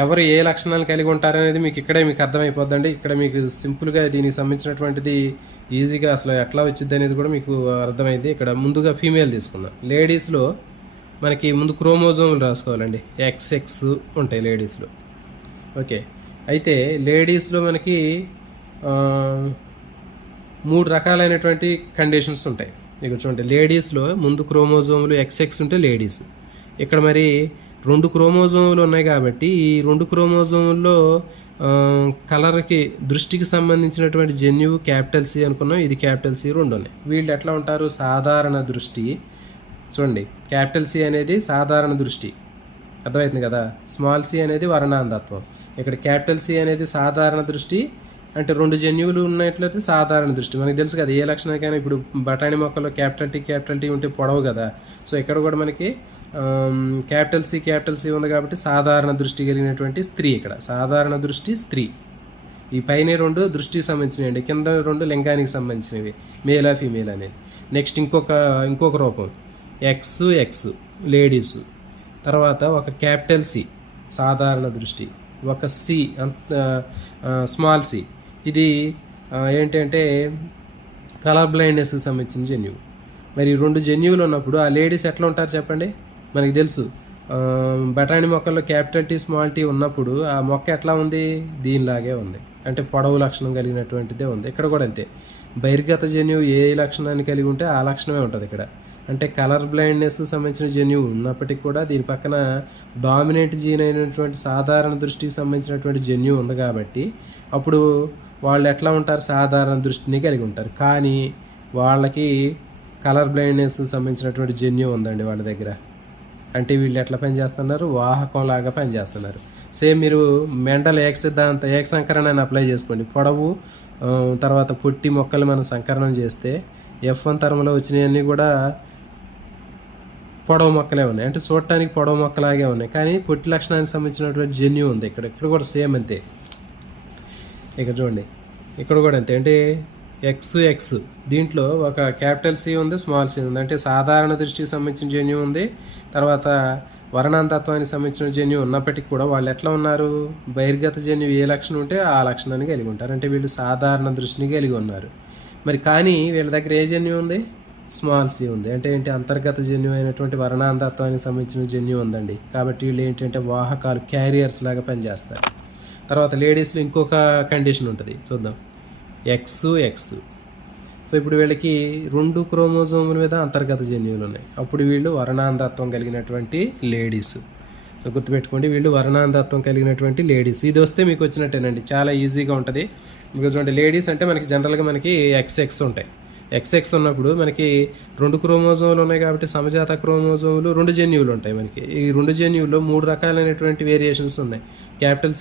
ఎవరు ఏ లక్షణాలు కలిగి ఉంటారనేది మీకు ఇక్కడే మీకు అర్థమైపోద్దండి. ఇక్కడ మీకు సింపుల్గా దీనికి సంబంధించినటువంటిది ఈజీగా అసలు ఎట్లా వచ్చింది అనేది కూడా మీకు అర్థమైంది. ఇక్కడ ముందుగా ఫీమేల్ తీసుకుందాం. లేడీస్లో మనకి ముందు క్రోమోజోములు రాసుకోవాలండి. XX ఉంటాయి లేడీస్లో. ఓకే, అయితే లేడీస్లో మనకి 3 రకాలైనటువంటి కండిషన్స్ ఉంటాయి. ఇక చూడండి, లేడీస్లో ముందు క్రోమోజోములు XX ఉంటే లేడీస్. ఇక్కడ మరి 2 క్రోమోజోములు ఉన్నాయి కాబట్టి ఈ 2 క్రోమోజోముల్లో కలర్కి దృష్టికి సంబంధించినటువంటి జన్యువు క్యాపిటల్ సి అనుకున్నాం. ఇది క్యాపిటల్ సి 2 ఉన్నాయి. వీళ్ళు ఎట్లా ఉంటారు? సాధారణ దృష్టి. చూడండి, క్యాపిటల్ సి అనేది సాధారణ దృష్టి, అర్థమవుతుంది కదా. స్మాల్ సి అనేది వర్ణాంధత్వం. ఇక్కడ క్యాపిటల్ సి అనేది సాధారణ దృష్టి, అంటే 2 జన్యువులు ఉన్నట్లయితే సాధారణ దృష్టి. మనకి తెలుసు కదా ఏ లక్షణానికైనా. ఇప్పుడు బఠానీ మొక్కలో క్యాపిటల్ టీ ఉంటే పొడవు కదా. సో ఇక్కడ కూడా మనకి క్యాపిటల్ సి ఉంది కాబట్టి సాధారణ దృష్టి కలిగినటువంటి స్త్రీ. ఇక్కడ సాధారణ దృష్టి స్త్రీ. ఈ పైన 2 దృష్టికి సంబంధించినవి అండి, కింద 2 లింగానికి సంబంధించినవి, మేలా ఫీమేల్ అనేది. నెక్స్ట్ ఇంకొక రూపం XX లేడీసు. తర్వాత ఒక క్యాపిటల్ సి సాధారణ దృష్టి, ఒక సి స్మాల్ సి. ఇది ఏంటంటే కలర్ బ్లైండ్నెస్కి సంబంధించిన జన్యువు. మరి 2 జన్యువులు ఉన్నప్పుడు ఆ లేడీస్ ఎట్లా ఉంటారు చెప్పండి? మనకి తెలుసు, బఠానీ మొక్కల్లో క్యాపిటల్ టీ స్మాల్ టీ ఉన్నప్పుడు ఆ మొక్క ఎట్లా ఉంది? దీనిలాగే ఉంది, అంటే పొడవు లక్షణం కలిగినటువంటిదే ఉంది. ఇక్కడ కూడా అంతే. బహిర్గత జన్యువు ఏ లక్షణాన్ని కలిగి ఉంటే ఆ లక్షణమే ఉంటుంది ఇక్కడ. అంటే కలర్ బ్లైండ్నెస్ సంబంధించిన జన్యువు ఉన్నప్పటికీ కూడా దీని పక్కన డామినేట్ జీన్ అయినటువంటి సాధారణ దృష్టికి సంబంధించినటువంటి జన్యువు ఉంది కాబట్టి అప్పుడు వాళ్ళు ఎట్లా ఉంటారు? సాధారణ దృష్టిని కలిగి ఉంటారు. కానీ వాళ్ళకి కలర్ బ్లైండ్నెస్ సంబంధించినటువంటి జన్యువు ఉందండి వాళ్ళ దగ్గర. అంటే వీళ్ళు ఎట్లా పనిచేస్తున్నారు? వాహకంలాగా పనిచేస్తున్నారు. సేమ్ మీరు మెండల్ ఏకసంకరణాన్ని అప్లై చేసుకోండి. పొడవు తర్వాత పొట్టి మొక్కలు మనం సంకరణం చేస్తే F1 తరంలో వచ్చినవన్నీ కూడా పొడవు మొక్కలే ఉన్నాయి. అంటే చూడటానికి పొడవు మొక్కలాగే ఉన్నాయి, కానీ పొట్టి లక్షణానికి సంబంధించినటువంటి జన్యువు ఉంది ఇక్కడ కూడా సేమ్ అంతే. ఇక్కడ చూడండి, ఇక్కడ కూడా అంతే. అంటే XX దీంట్లో ఒక క్యాపిటల్ సి ఉంది, స్మాల్ సి ఉంది. అంటే సాధారణ దృష్టికి సంబంధించిన జన్యువు ఉంది, తర్వాత వర్ణాంధత్వానికి సంబంధించిన జన్యువు ఉన్నప్పటికీ కూడా వాళ్ళు ఎట్లా ఉన్నారు? బహిర్గత జన్యువు ఏ లక్షణం ఉంటే ఆ లక్షణాన్ని కలిగి ఉంటారు. అంటే వీళ్ళు సాధారణ దృష్టిని కలిగి ఉన్నారు. మరి కానీ వీళ్ళ దగ్గర ఏ జన్యువు ఉంది? స్మాల్ సి ఉంది. అంటే ఏంటి? అంతర్గత జన్యువు అయినటువంటి వర్ణాంధత్వానికి సంబంధించిన జన్యువు ఉందండి. కాబట్టి వీళ్ళు ఏంటంటే వాహకాలు, క్యారియర్స్ లాగా పనిచేస్తారు. తర్వాత లేడీస్లో ఇంకొక కండిషన్ ఉంటుంది, చూద్దాం. XX. సో ఇప్పుడు వీళ్ళకి 2 క్రోమోజోముల మీద అంతర్గత జన్యువులు ఉన్నాయి. అప్పుడు వీళ్ళు వర్ణాంధత్వం కలిగినటువంటి లేడీస్. సో గుర్తుపెట్టుకోండి, వీళ్ళు వర్ణాంధత్వం కలిగినటువంటి లేడీస్. ఇది వస్తే మీకు వచ్చినట్టేనండి, చాలా ఈజీగా ఉంటుంది. మీకు చూడండి, లేడీస్ అంటే మనకి జనరల్గా మనకి XX ఉంటాయి. XX ఉన్నప్పుడు మనకి 2 క్రోమోజోములు ఉన్నాయి కాబట్టి సమజాత క్రోమోజోములు 2 జన్యువులు ఉంటాయి. మనకి ఈ 2 జన్యువుల్లో 3 రకాలైనటువంటి వేరియేషన్స్ ఉన్నాయి. క్యాపిటల్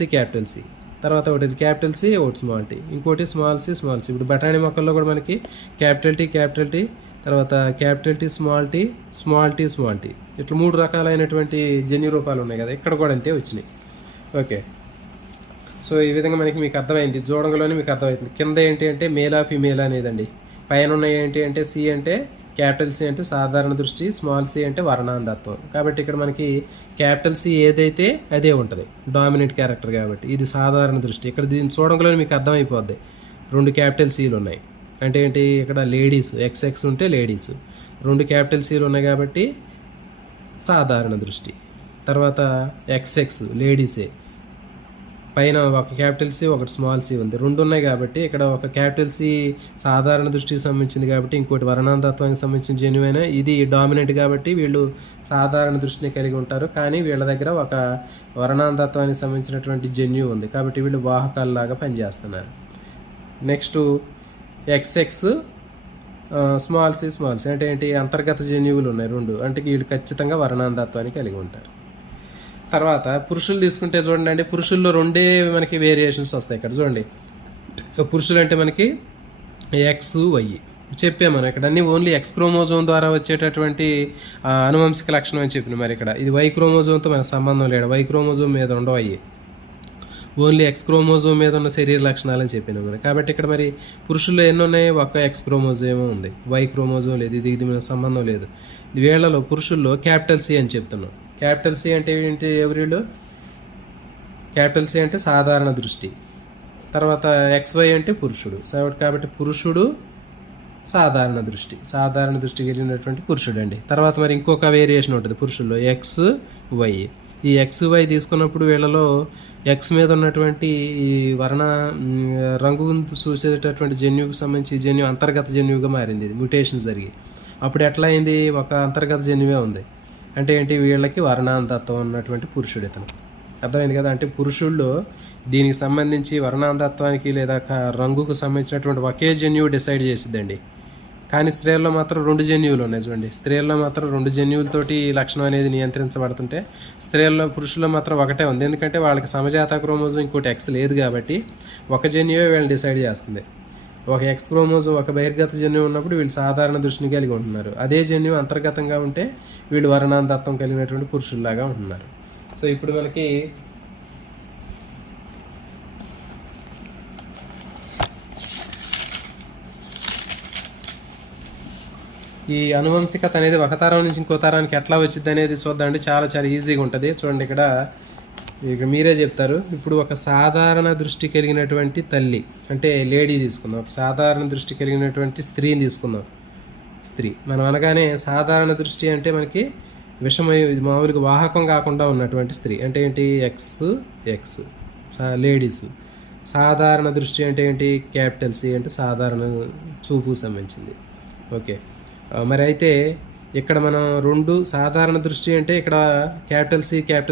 సి, తర్వాత ఒకటి క్యాపిటల్ సి, ఒకటి స్మాల్ టీ, ఇంకోటి స్మాల్ సి. ఇప్పుడు బఠానీ మొక్కల్లో కూడా మనకి క్యాపిటల్ టీ, తర్వాత క్యాపిటల్ టీ, స్మాల్ టీ, ఇట్లా 3 రకాలైనటువంటి జన్యు రూపాలు ఉన్నాయి కదా, ఇక్కడ కూడా అంతే వచ్చినాయి. ఓకే, సో ఈ విధంగా మీకు అర్థమైంది, జోడంగలోనే మీకు అర్థమవుతుంది. కింద ఏంటి అంటే మేలా ఫిమేలా అనేదండి. పైన ఉన్నాయి ఏంటి అంటే సి అంటే క్యాపిటల్ సి అంటే సాధారణ దృష్టి, స్మాల్ సి అంటే వర్ణాంధత్వం. కాబట్టి ఇక్కడ మనకి క్యాపిటల్ సి ఏదైతే అదే ఉంటుంది, డామినెంట్ క్యారెక్టర్ కాబట్టి ఇది సాధారణ దృష్టి. ఇక్కడ దీన్ని చూడంలోనే మీకు అర్థమైపోద్ది, 2 క్యాపిటల్ సీలు ఉన్నాయి అంటే ఏంటి, ఇక్కడ లేడీస్ XX ఉంటే లేడీస్, 2 క్యాపిటల్ సీలు ఉన్నాయి కాబట్టి సాధారణ దృష్టి. తర్వాత XX లేడీసే, పైన ఒక క్యాపిటల్ సి, ఒకటి స్మాల్ సి ఉంది, 2 ఉన్నాయి కాబట్టి ఇక్కడ ఒక క్యాపిటల్ సి సాధారణ దృష్టికి సంబంధించింది కాబట్టి ఇంకోటి వర్ణాంధత్వానికి సంబంధించిన జన్యువైన ఇది డామినెంట్ కాబట్టి వీళ్ళు సాధారణ దృష్టిని కలిగి ఉంటారు. కానీ వీళ్ళ దగ్గర ఒక వర్ణాంధత్వానికి సంబంధించినటువంటి జన్యువు ఉంది కాబట్టి వీళ్ళు వాహకాలలాగా పనిచేస్తున్నారు. నెక్స్ట్ XX స్మాల్ సి అంటే ఏంటి, అంతర్గత జన్యువులు ఉన్నాయి 2, అంటే వీళ్ళు ఖచ్చితంగా వర్ణాంధత్వాన్ని కలిగి ఉంటారు. తర్వాత పురుషులు తీసుకుంటే చూడండి, పురుషుల్లో 2 మనకి వేరియేషన్స్ వస్తాయి. ఇక్కడ చూడండి, పురుషులు అంటే మనకి XY చెప్పాము మనం, ఇక్కడ అన్ని ఓన్లీ X క్రోమోజోమ్ ద్వారా వచ్చేటటువంటి అనువంశిక లక్షణం అని చెప్పిన. మరి ఇక్కడ ఇది Y క్రోమోజోమ్తో మనకు సంబంధం లేదు, Y క్రోమోజోమ్ మీద ఉండవు, అయ్యి ఓన్లీ X క్రోమోజోమ్ మీద ఉన్న శరీర లక్షణాలు అని చెప్పినాం మనం. కాబట్టి ఇక్కడ మరి పురుషుల్లో ఎన్ని ఉన్నాయి, ఒక X క్రోమోజోమ్ ఉంది, Y క్రోమోజోమ్ లేదు, ఇది మనకు సంబంధం లేదు. వీళ్ళలో పురుషుల్లో క్యాపిటల్ సి అని చెప్తున్నాం. క్యాపిటల్ సి అంటే ఏంటి, ఎవరిలో క్యాపిటల్ సి అంటే సాధారణ దృష్టి, తర్వాత XY అంటే పురుషుడు. కాబట్టి పురుషుడు సాధారణ దృష్టి కలిగినటువంటి పురుషుడు అండి. తర్వాత మరి ఇంకొక వేరియేషన్ ఉంటుంది పురుషుల్లో, XY. ఈ XY తీసుకున్నప్పుడు వీళ్ళలో X మీద ఉన్నటువంటి ఈ రంగు చూసేటటువంటి జన్యువుకు సంబంధించి జన్యు అంతర్గత జన్యువుగా మారింది, ఇది మ్యుటేషన్ జరిగి. అప్పుడు ఎట్లా అయింది, ఒక అంతర్గత జన్యువే ఉంది అంటే ఏంటి, వీళ్ళకి వర్ణాంధత్వం ఉన్నటువంటి పురుషుడు ఇతను. అర్థమైంది కదా, అంటే పురుషుల్లో దీనికి సంబంధించి వర్ణాంధత్వానికి లేదా రంగుకు సంబంధించినటువంటి ఒకే జన్యువు డిసైడ్ చేసిద్దండి. కానీ స్త్రీల్లో మాత్రం 2 జన్యువులు ఉన్నాయి. చూడండి, స్త్రీల్లో మాత్రం 2 జన్యువులతోటి లక్షణం అనేది నియంత్రించబడుతుంటే పురుషుల్లో మాత్రం ఒకటే ఉంది. ఎందుకంటే వాళ్ళకి సమజాత క్రోమోజోమ్ ఇంకోటి X లేదు కాబట్టి ఒక జన్యువే వీళ్ళని డిసైడ్ చేస్తుంది. ఒక X క్రోమోజోమ్ ఒక బహిర్గత జన్యువు ఉన్నప్పుడు వీళ్ళు సాధారణ దృష్టిని కలిగి ఉంటున్నారు, అదే జన్యువు అంతర్గతంగా ఉంటే వీళ్ళు వర్ణాంధత్వం కలిగినటువంటి పురుషుల్లాగా ఉంటున్నారు. సో ఇప్పుడు మనకి ఈ అనువంశికత అనేది ఒక తరం నుంచి ఇంకో తరానికి ఎట్లా వచ్చింది అనేది చూద్దామండి, చాలా ఈజీగా ఉంటుంది. చూడండి, ఇక్కడ మీరే చెప్తారు. ఇప్పుడు ఒక సాధారణ దృష్టి కలిగినటువంటి తల్లి అంటే లేడీ తీసుకుందాం, ఒక సాధారణ దృష్టి కలిగినటువంటి స్త్రీని తీసుకుందాం. స్త్రీ మనం అనగానే సాధారణ దృష్టి అంటే మనకి మామూలుగా వాహకం కాకుండా ఉన్నటువంటి స్త్రీ అంటే ఏంటి, XX లేడీస్. సాధారణ దృష్టి అంటే ఏంటి, క్యాపిటల్ సి అంటే సాధారణ చూపు సంబంధించింది. ఓకే, మరి అయితే ఇక్కడ మనం 2 సాధారణ దృష్టి అంటే ఇక్కడ క్యాపిటల్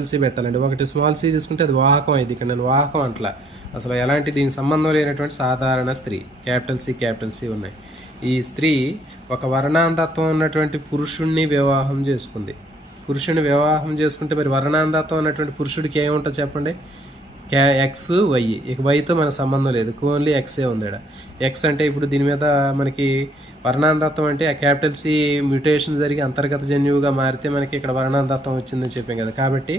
సి పెట్టాలండి. ఒకటి స్మాల్ సి తీసుకుంటే అది వాహకం అయింది, ఇక్కడ నేను వాహకం అట్లా అసలు ఎలాంటి దీనికి సంబంధం లేనటువంటి సాధారణ స్త్రీ క్యాపిటల్ సి ఉన్నాయి. ఈ స్త్రీ ఒక వర్ణాంధత్వం ఉన్నటువంటి పురుషుణ్ణి వివాహం చేసుకుంది. పురుషుని వివాహం చేసుకుంటే మరి వర్ణాంధత్వం ఉన్నటువంటి పురుషుడికి ఏముంటుంది చెప్పండి, XY. ఇక వైతో మనకు సంబంధం లేదు, ఓన్లీ Xే ఉంది. X అంటే ఇప్పుడు దీని మీద మనకి వర్ణాంధత్వం అంటే ఆ క్యాపిటల్ సి మ్యూటేషన్ జరిగి అంతర్గత జన్యువుగా మారితే మనకి ఇక్కడ వర్ణాంధత్వం వచ్చిందని చెప్పాం కదా. కాబట్టి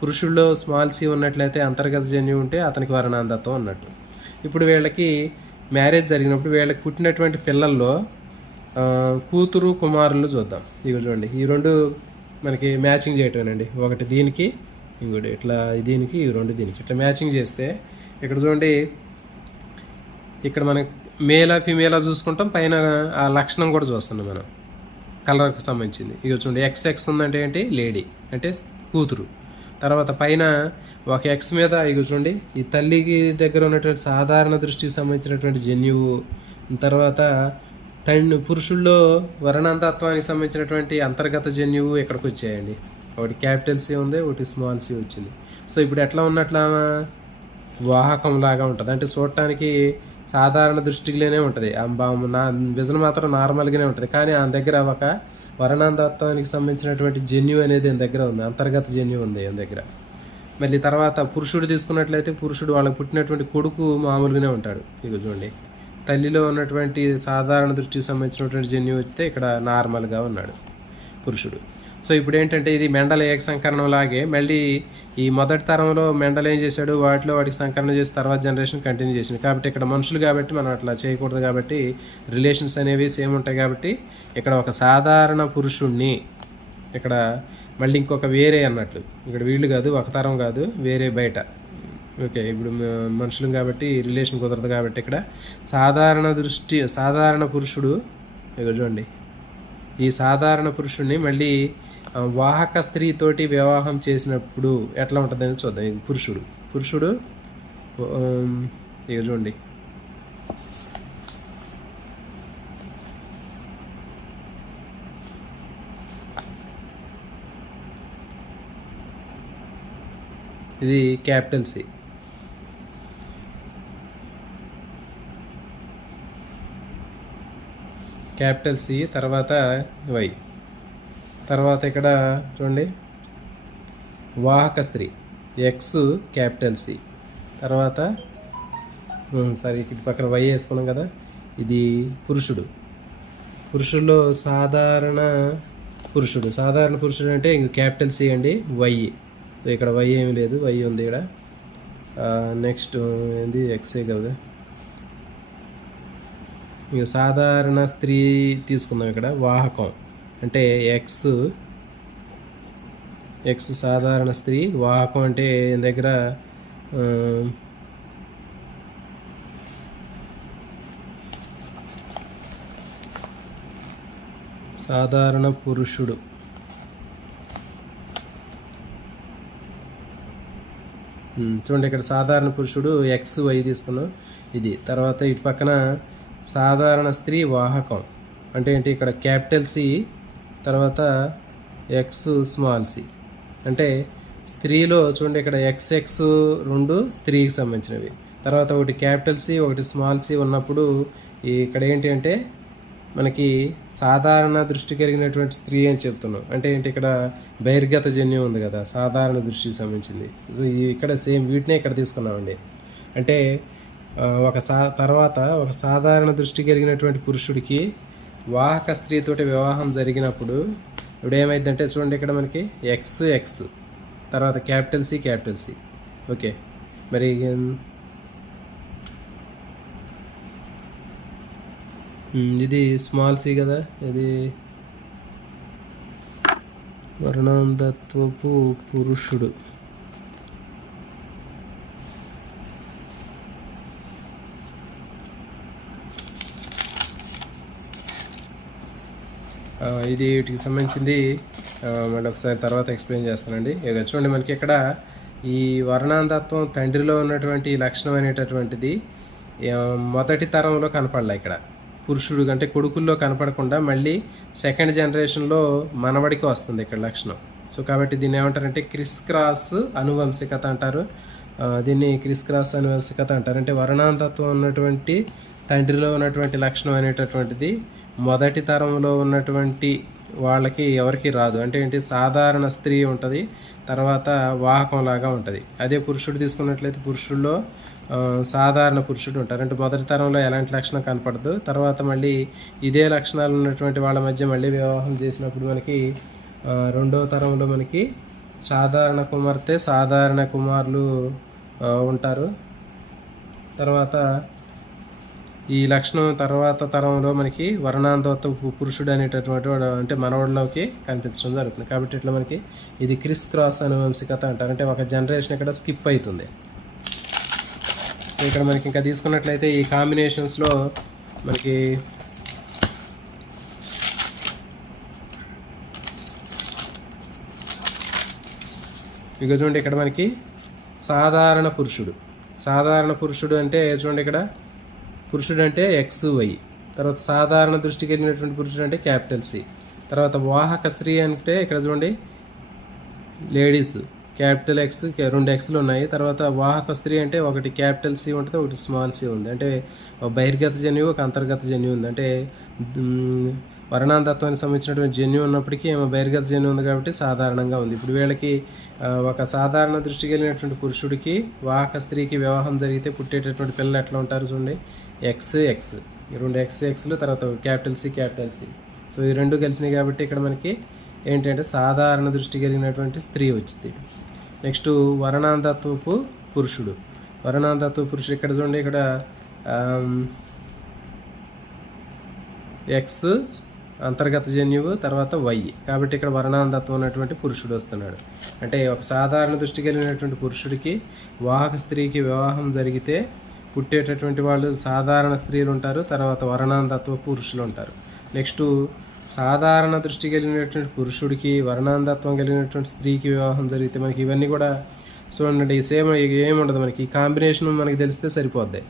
పురుషుల్లో స్మాల్ సి ఉన్నట్లయితే అంతర్గత జన్యువు ఉంటే అతనికి వర్ణాంధత్వం ఉన్నట్టు. ఇప్పుడు వీళ్ళకి మ్యారేజ్ జరిగినప్పుడు వీళ్ళకి పుట్టినటువంటి పిల్లల్లో కూతురు కుమారులు చూద్దాం. ఇవి చూడండి, ఈ 2 మనకి మ్యాచింగ్ చేయటమేనండి. ఒకటి దీనికి, ఇంకోటి ఇట్లా దీనికి, ఈ 2 దీనికి ఇట్లా మ్యాచింగ్ చేస్తే ఇక్కడ చూడండి, ఇక్కడ మనకి మేలా ఫిమేలా చూసుకుంటాం, పైన ఆ లక్షణం కూడా చూస్తున్నాం మనం కలర్కి సంబంధించింది. ఇక చూడండి, XX ఉందంటే ఏంటి, లేడీ అంటే కూతురు. తర్వాత పైన ఒక X మీద ఇక చూడండి, ఈ తల్లికి దగ్గర ఉన్నటువంటి సాధారణ దృష్టికి సంబంధించినటువంటి జన్యువు, తర్వాత పురుషుల్లో వర్ణాంతత్వానికి సంబంధించినటువంటి అంతర్గత జన్యువు ఇక్కడికి వచ్చాయండి. ఒకటి క్యాపిటల్ సి ఉంది, ఒకటి స్మాల్ సి వచ్చింది. సో ఇప్పుడు ఎట్లా ఉన్నట్లా వాహకం లాగా ఉంటుంది, అంటే చూడటానికి సాధారణ దృష్టిలోనే ఉంటుంది. విజన్ మాత్రం నార్మల్గానే ఉంటుంది, కానీ ఆ దగ్గర ఒక వర్ణాంతత్వానికి సంబంధించినటువంటి జన్యు అనేది దగ్గర ఉంది, అంతర్గత జన్యు ఉంది దగ్గర. మళ్ళీ తర్వాత పురుషుడు తీసుకున్నట్లయితే పురుషుడు వాళ్ళకి పుట్టినటువంటి కొడుకు మామూలుగానే ఉంటాడు. ఇక చూడండి, తల్లిలో ఉన్నటువంటి సాధారణ దృష్టికి సంబంధించినటువంటి జన్యు వస్తే ఇక్కడ నార్మల్గా ఉన్నాడు పురుషుడు. సో ఇప్పుడు ఏంటంటే ఇది మెండల్ ఏక సంకరణం లాగే మళ్ళీ ఈ మొదటి తరంలో మెండల్ ఏం చేశాడు, వాటికి సంకలనం చేసి తర్వాత జనరేషన్ కంటిన్యూ చేసింది. కాబట్టి ఇక్కడ మనుషులు కాబట్టి మనం అట్లా చేయకూడదు, కాబట్టి రిలేషన్స్ అనేవి సేమ్ ఉంటాయి. కాబట్టి ఇక్కడ ఒక సాధారణ పురుషుణ్ణి ఇక్కడ మళ్ళీ ఇంకొక వేరే అన్నట్లు, ఇక్కడ వీళ్ళు కాదు, ఒక తరం కాదు, వేరే బయట. ఓకే, ఇప్పుడు మనుషులు కాబట్టి రిలేషన్ కుదరదు, కాబట్టి ఇక్కడ సాధారణ పురుషుడు ఇక్కడ చూడండి, ఈ సాధారణ పురుషుడిని మళ్ళీ వాహక స్త్రీతోటి వివాహం చేసినప్పుడు ఎట్లా ఉంటుందని చూద్దాం. ఇది పురుషుడు ఇక చూడండి, ఇది క్యాపిటల్ సి. క్యాపిటల్ సి తర్వాత వై, తర్వాత ఇక్కడ చూడండి వాహక స్త్రీ ఎక్స్ క్యాపిటల్ సి, తర్వాత సరే ఇటు పక్కన వై వేసుకున్నాం కదా, ఇది పురుషుల్లో సాధారణ పురుషుడు అంటే ఇంక క్యాపిటల్ సి అండి, వై. ఇక్కడ వై ఏమి లేదు, వై ఉంది ఇక్కడ. నెక్స్ట్ ఏంది ఎక్సే కదా, ఇక సాధారణ స్త్రీ తీసుకుందాం. ఇక్కడ వాహకం అంటే ఎక్స్ సాధారణ స్త్రీ, వాహకం అంటే దగ్గర సాధారణ పురుషుడు. చూడండి ఇక్కడ సాధారణ పురుషుడు ఎక్స్ వై తీసుకున్నాం ఇది. తర్వాత ఇటు పక్కన సాధారణ స్త్రీ వాహకం అంటే ఏంటి, ఇక్కడ క్యాపిటల్ సి తర్వాత ఎక్స్ స్మాల్ సి. అంటే స్త్రీలో చూడండి ఇక్కడ ఎక్స్ రెండు స్త్రీకి సంబంధించినవి, తర్వాత ఒకటి క్యాపిటల్ సి ఒకటి స్మాల్ సి ఉన్నప్పుడు ఇక్కడ ఏంటి అంటే మనకి సాధారణ దృష్టి కలిగినటువంటి స్త్రీ అని చెప్తున్నాం. అంటే ఏంటి, ఇక్కడ బహిర్గత జన్యం ఉంది కదా, సాధారణ దృష్టికి సంబంధించింది. సో ఇక్కడ సేమ్ వీటినే ఇక్కడ తీసుకున్నామండి. అంటే తర్వాత ఒక సాధారణ దృష్టి కలిగినటువంటి పురుషుడికి వాహక స్త్రీతోటి వివాహం జరిగినప్పుడు ఇప్పుడు ఏమైందంటే చూడండి, ఇక్కడ మనకి ఎక్స్ తర్వాత క్యాపిటల్ సి. ఓకే, మరి ఇది స్మాల్ సి కదా, ఇది వర్ణాంతత్వపు పురుషుడు. ఇది వీటికి సంబంధించింది మళ్ళీ ఒకసారి తర్వాత ఎక్స్ప్లెయిన్ చేస్తానండి. ఇక చూడండి మనకి ఇక్కడ ఈ వర్ణాంతత్వం తండ్రిలో ఉన్నటువంటి లక్షణం అనేటటువంటిది మొదటి తరంలో కనపడలే. ఇక్కడ పురుషుడు అంటే కొడుకుల్లో కనపడకుండా మళ్ళీ సెకండ్ జనరేషన్లో మనవడికి వస్తుంది ఇక్కడ లక్షణం. సో కాబట్టి దీన్ని ఏమంటారంటే క్రిస్ క్రాస్ అనువంశికత అంటారు. దీన్ని క్రిస్ క్రాస్ అనువంశికత అంటారు. అంటే వర్ణాంతత్వం ఉన్నటువంటి తండ్రిలో ఉన్నటువంటి లక్షణం అనేటటువంటిది మొదటి తరంలో ఉన్నటువంటి వాళ్ళకి ఎవరికి రాదు. అంటే ఏంటి, సాధారణ స్త్రీ ఉంటుంది, తర్వాత వాహకంలాగా ఉంటుంది. అదే పురుషుడు తీసుకున్నట్లయితే పురుషుల్లో సాధారణ పురుషుడు ఉంటారు. అంటే మొదటి తరంలో ఎలాంటి లక్షణం కనపడదు, తర్వాత మళ్ళీ ఇదే లక్షణాలు ఉన్నటువంటి వాళ్ళ మధ్య మళ్ళీ వివాహం చేసినప్పుడు మనకి రెండవ తరంలో మనకి సాధారణ కుమార్తె సాధారణ కుమారులు ఉంటారు. తర్వాత ఈ లక్షణం తర్వాత తరంలో మనకి వర్ణాంతత్వ పురుషుడు అనేటటువంటి వాడు అంటే మనవాడిలోకి కనిపించడం జరుగుతుంది. కాబట్టి ఇట్లా మనకి ఇది క్రిస్ క్రాస్ అనువంశికత అంటారు. అంటే ఒక జనరేషన్ ఇక్కడ స్కిప్ అవుతుంది. ఇక్కడ మనకి ఇంకా తీసుకున్నట్లయితే ఈ కాంబినేషన్స్లో మనకి ఇక చూడండి, ఇక్కడ మనకి సాధారణ పురుషుడు అంటే చూడండి, ఇక్కడ పురుషుడు అంటే ఎక్స్ వై, తర్వాత సాధారణ దృష్టి కలిగినటువంటి పురుషుడు అంటే క్యాపిటల్ సి. తర్వాత వాహక స్త్రీ అంటే ఇక్కడ చూడండి లేడీస్ క్యాపిటల్ ఎక్స్, 2 ఎక్స్లు ఉన్నాయి. తర్వాత వాహక స్త్రీ అంటే ఒకటి క్యాపిటల్ సి ఉంటుంది, ఒకటి స్మాల్ సి ఉంది. అంటే ఒక బహిర్గత జన్యువు, ఒక అంతర్గత జన్యువు ఉంది. అంటే వర్ణాంతత్వానికి సంబంధించినటువంటి జన్యువు ఉన్నప్పటికీ ఏమో బహిర్గత జన్యువు ఉంది కాబట్టి సాధారణంగా ఉంది. ఇప్పుడు వీళ్ళకి ఒక సాధారణ దృష్టి కలిగినటువంటి పురుషుడికి వాహక స్త్రీకి వివాహం జరిగితే పుట్టేటటువంటి పిల్లలు ఎట్లా ఉంటారు చూడండి, ఎక్స్ ఎక్స్, 2 ఎక్స్ ఎక్స్లు, తర్వాత capital C capital C. So ఈ రెండు కలిసినాయి కాబట్టి ఇక్కడ మనకి ఏంటంటే సాధారణ దృష్టి కలిగినటువంటి స్త్రీ వచ్చింది. నెక్స్ట్ వర్ణాంతత్వపు పురుషుడు. వర్ణాంతత్వపు పురుషుడు ఇక్కడ చూడండి, ఇక్కడ ఎక్స్ అంతర్గత జన్యువు, తర్వాత వై, కాబట్టి ఇక్కడ వర్ణాంతత్వం ఉన్నటువంటి పురుషుడు వస్తున్నాడు. అంటే ఒక సాధారణ దృష్టి కలిగినటువంటి పురుషుడికి వాహక స్త్రీకి వివాహం జరిగితే పుట్టేటటువంటి వాళ్ళు సాధారణ స్త్రీలు ఉంటారు, తర్వాత వర్ణాంతత్వ పురుషులు ఉంటారు. నెక్స్ట్ సాధారణ దృష్టి కలిగినటువంటి పురుషుడికి వర్ణాంతత్వం కలిగినటువంటి స్త్రీకి వివాహం జరిగితే మనకి ఇవన్నీ కూడా చూడండి సేమ్ ఏముండదు, మనకి కాంబినేషన్ మనకి తెలిస్తే సరిపోద్ది.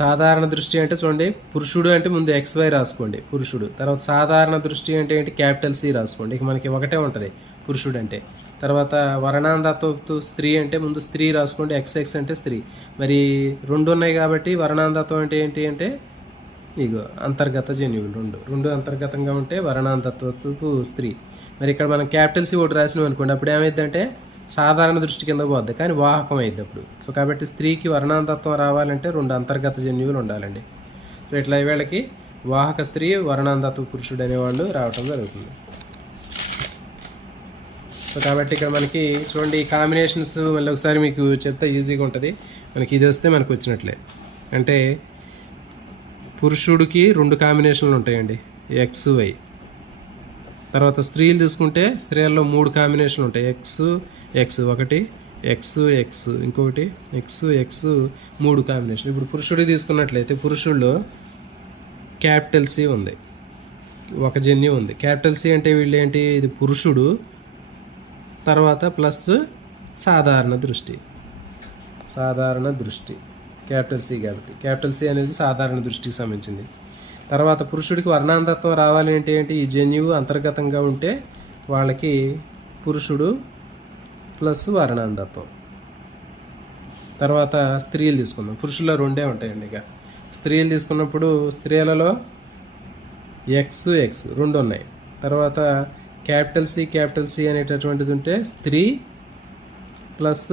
సాధారణ దృష్టి అంటే చూడండి పురుషుడు అంటే ముందు XY రాసుకోండి పురుషుడు, తర్వాత సాధారణ దృష్టి అంటే ఏంటి క్యాపిటల్ సి రాసుకోండి, ఇక మనకి ఒకటే ఉంటుంది పురుషుడు అంటే. తర్వాత వర్ణాంతత్వ స్త్రీ అంటే ముందు స్త్రీ రాసుకోండి, XX అంటే స్త్రీ. మరి 2 ఉన్నాయి కాబట్టి వర్ణాంతత్వం అంటే ఏంటి అంటే ఇగో అంతర్గత జన్యువులు, రెండు అంతర్గతంగా ఉంటే వర్ణాంతత్వపు స్త్రీ. మరి ఇక్కడ మనం క్యాపిటల్ సి ఒకటి రాసినాం అనుకోండి, అప్పుడు ఏమైందంటే సాధారణ దృష్టి కింద పోద్ది కానీ వాహకం అయింది అప్పుడు. సో కాబట్టి స్త్రీకి వర్ణాంతత్వం రావాలంటే 2 అంతర్గత జన్యువులు ఉండాలండి. సో ఇట్లా వీళ్ళకి వాహక స్త్రీ వర్ణాంతత్వ పురుషుడు అనేవాళ్ళు రావటం జరుగుతుంది. సో కాబట్టి ఇక్కడ మనకి చూడండి ఈ కాంబినేషన్స్ మళ్ళీ ఒకసారి మీకు చెప్తే ఈజీగా ఉంటుంది. మనకి ఇది వస్తే మనకు వచ్చినట్లే. అంటే పురుషుడికి 2 కాంబినేషన్లు ఉంటాయండి, XY. తర్వాత స్త్రీలు తీసుకుంటే స్త్రీల్లో 3 కాంబినేషన్లు ఉంటాయి, X ఒకటి, X ఇంకొకటి, X 3 కాంబినేషన్. ఇప్పుడు పురుషుడికి తీసుకున్నట్లయితే పురుషుల్లో క్యాపిటల్ సి ఉంది, ఒక జన్యు ఉంది. క్యాపిటల్ సి అంటే వీళ్ళు ఏంటి, ఇది పురుషుడు తర్వాత ప్లస్ సాధారణ దృష్టి క్యాపిటల్ సి కాబట్టి క్యాపిటల్ సి అనేది సాధారణ దృష్టికి సంబంధించింది. తర్వాత పురుషుడికి వర్ణాంతత్వం రావాలి అంటే ఏంటి, ఈ జన్యువు అంతర్గతంగా ఉంటే వాళ్ళకి పురుషుడు ప్లస్ వర్ణాంతత్వం. తర్వాత స్త్రీలు తీసుకుందాం, పురుషుల్లో 2 ఉంటాయండి. ఇక స్త్రీలు తీసుకున్నప్పుడు స్త్రీలలో X 2 ఉన్నాయి. తర్వాత క్యాపిటల్ సి అనేటటువంటిది ఉంటే స్త్రీ ప్లస్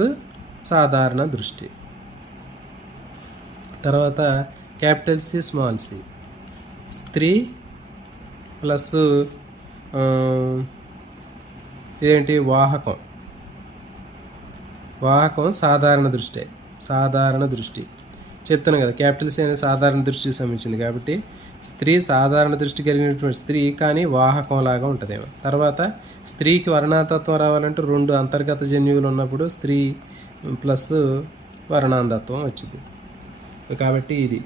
సాధారణ దృష్టి. తర్వాత క్యాపిటల్ సి స్మాల్ సి, స్త్రీ ప్లస్ ఇదేంటి వాహకం సాధారణ దృష్టి చెప్తాను కదా. క్యాపిటల్ సి అనేది సాధారణ దృష్టికి సంబంధించింది కాబట్టి స్త్రీ సాధారణ దృష్టి కలిగినటువంటి స్త్రీ కానీ వాహకం లాగా ఉంటుందేమో. తర్వాత స్త్రీకి వర్ణాంతత్వం రావాలంటే 2 అంతర్గత జన్యువులు ఉన్నప్పుడు స్త్రీ ప్లస్ వర్ణాంతత్వం వచ్చింది కాబట్టి ఇది.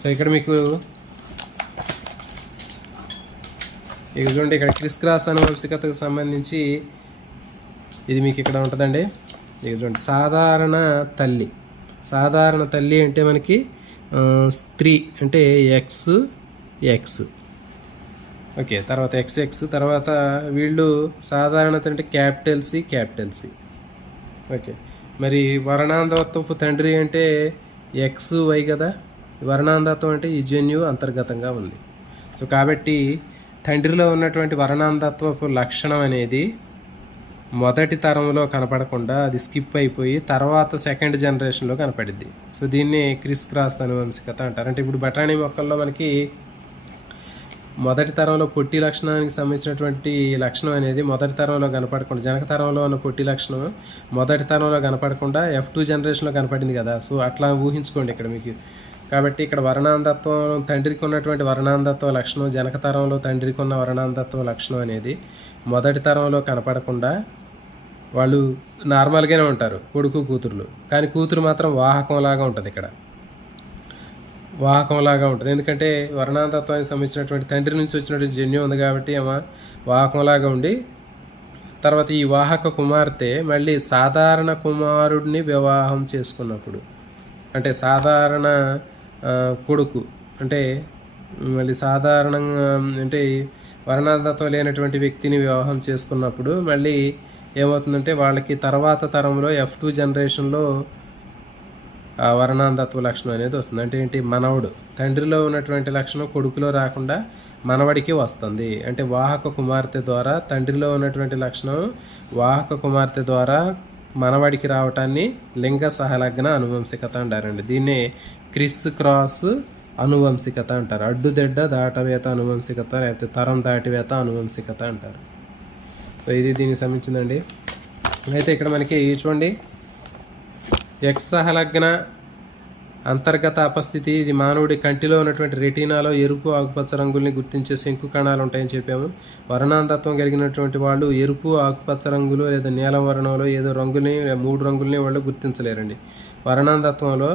సో ఇక్కడ మీకు ఇక చూడండి, ఇక్కడ క్రిస్ క్రాస్ అనువంశికతకు సంబంధించి ఇది మీకు ఇక్కడ ఉంటుందండి. ఇక చూడండి సాధారణ తల్లి అంటే మనకి స్త్రీ అంటే X ఓకే. తర్వాత XX. తర్వాత వీళ్ళు సాధారణత అంటే క్యాపిటల్ సి ఓకే. మరి వర్ణాంతత్వపు తండ్రి అంటే XY కదా, వర్ణాంతత్వం అంటే ఈ జన్యువు అంతర్గతంగా ఉంది. సో కాబట్టి తండ్రిలో ఉన్నటువంటి వర్ణాంతత్వపు లక్షణం అనేది మొదటి తరంలో కనపడకుండా అది స్కిప్ అయిపోయి తర్వాత సెకండ్ జనరేషన్లో కనపడిద్ది. సో దీన్ని క్రిస్ క్రాస్ అనువంశికత అంటారు. అంటే ఇప్పుడు బఠానీ మొక్కల్లో మనకి మొదటి తరంలో పొట్టి లక్షణానికి సంబంధించినటువంటి లక్షణం అనేది మొదటి తరంలో కనపడకుండా, జనక తరంలో ఉన్న పొట్టి లక్షణం మొదటి తరంలో కనపడకుండా F2 జనరేషన్లో కనపడింది కదా. సో అట్లా ఊహించుకోండి ఇక్కడ మీకు. కాబట్టి ఇక్కడ వర్ణాంతత్వం తండ్రికి ఉన్నటువంటి వర్ణాంతత్వ లక్షణం, జనక తరంలో తండ్రికి ఉన్న వర్ణాంతత్వ లక్షణం అనేది మొదటి తరంలో కనపడకుండా వాళ్ళు నార్మల్గానే ఉంటారు కొడుకు కూతురులు, కానీ కూతురు మాత్రం వాహకంలాగా ఉంటుంది. ఇక్కడ వాహకంలాగా ఉంటుంది ఎందుకంటే వర్ణాంతత్వానికి సంబంధించినటువంటి తండ్రి నుంచి వచ్చినటువంటి జన్యం ఉంది కాబట్టి ఆమె వాహకంలాగా ఉండి, తర్వాత ఈ వాహక కుమార్తె మళ్ళీ సాధారణ కుమారుడిని వివాహం చేసుకున్నప్పుడు, అంటే సాధారణ కొడుకు అంటే మళ్ళీ సాధారణంగా అంటే వర్ణాంధత్వం లేనటువంటి వ్యక్తిని వివాహం చేసుకున్నప్పుడు మళ్ళీ ఏమవుతుందంటే వాళ్ళకి తర్వాత తరంలో F2 జనరేషన్లో వర్ణాంధత్వ లక్షణం అనేది వస్తుంది. అంటే ఏంటి, మనవడు తండ్రిలో ఉన్నటువంటి లక్షణం కొడుకులో రాకుండా మనవడికి వస్తుంది. అంటే వాహక కుమార్తె ద్వారా తండ్రిలో ఉన్నటువంటి లక్షణం వాహక కుమార్తె ద్వారా మనవడికి రావటాన్ని లింగ సహలగ్న అనువంశికత అంటారండి. దీన్నే క్రిస్ క్రాస్ అనువంశికత అంటారు. అడ్డుదెడ్డ దాటవేత అనువంశికత, లేకపోతే తరం దాటివేత అనువంశికత అంటారు. సో ఇది దీనికి సంబంధించిందండి. అయితే ఇక్కడ మనకి చూడండి, ఎక్స్ సహలగ్న అంతర్గత అపస్థితి. ఇది మానవుడి కంటిలో ఉన్నటువంటి రెటీనాలో ఎరుపు ఆకుపచ్చ రంగుల్ని గుర్తించే శంకు కణాలు ఉంటాయని చెప్పాము. వర్ణాంధత్వం కలిగినటువంటి వాళ్ళు ఎరుపు ఆకుపచ్చ రంగులు లేదా నీలం వర్ణంలో ఏదో రంగుల్ని 3 రంగుల్ని వాళ్ళు గుర్తించలేరండి. వర్ణాంధత్వంలో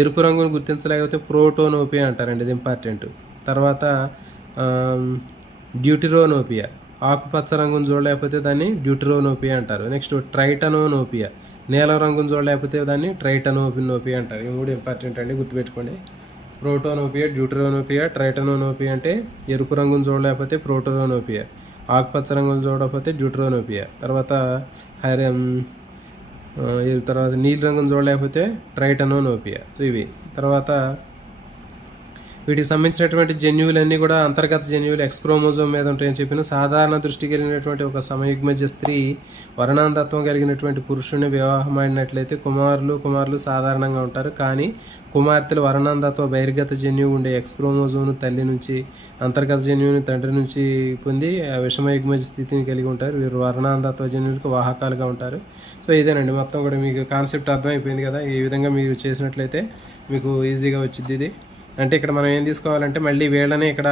ఎరుపు రంగుని గుర్తించలేకపోతే ప్రోటోనోపియా అంటారండి, ఇది ఇంపార్టెంట్. తర్వాత డ్యూటిరోనోపియా, ఆకుపచ్చ రంగును చూడలేకపోతే దాన్ని డ్యూటిరోనోపియా అంటారు. నెక్స్ట్ ట్రైటనోనోపియా, నీలం రంగును చూడలేకపోతే దాన్ని ట్రైటనోపియా అంటారు. ఈ 3 ఇంపార్టెంట్ అండి, గుర్తుపెట్టుకోండి. ప్రోటోనోపియా, డ్యూటరోనోపియా, ట్రైటనోనోపియా అంటే ఎరుపు రంగును చూడలేకపోతే ప్రోటోనోపియా, ఆకుపచ్చ రంగును చూడకపోతే డ్యూటరోనోపియా, తర్వాత నీలి రంగును చూడలేకపోతే ట్రైటనోనోపియా. ఇవి తర్వాత వీటికి సంబంధించినటువంటి జన్యువులన్నీ కూడా అంతర్గత జన్యువులు ఎక్స్ క్రోమోజోమ్ మీద ఉంటాయని చెప్పిన. సాధారణ దృష్టి కలిగినటువంటి ఒక సమయుగ్మజ స్త్రీ వర్ణాంధత్వం కలిగినటువంటి పురుషుని వివాహమైనట్లయితే కుమారులు సాధారణంగా ఉంటారు. కానీ కుమార్తెలు వర్ణాంధత్వ బహిర్గత జన్యువు ఉండే ఎక్స్ క్రోమోజోమ్ను తల్లి నుంచి, అంతర్గత జన్యువుని తండ్రి నుంచి పొంది విషమయుగ్మజ స్థితిని కలిగి ఉంటారు. వీరు వర్ణాంధత్వ జన్యువులకు వాహకాలుగా ఉంటారు. సో ఇదేనండి మొత్తం కూడా మీకు కాన్సెప్ట్ అర్థమైపోయింది కదా. ఈ విధంగా మీరు చేసినట్లయితే మీకు ఈజీగా వచ్చింది ఇది. అంటే ఇక్కడ మనం ఏం తీసుకోవాలంటే మళ్ళీ వీళ్ళని ఇక్కడ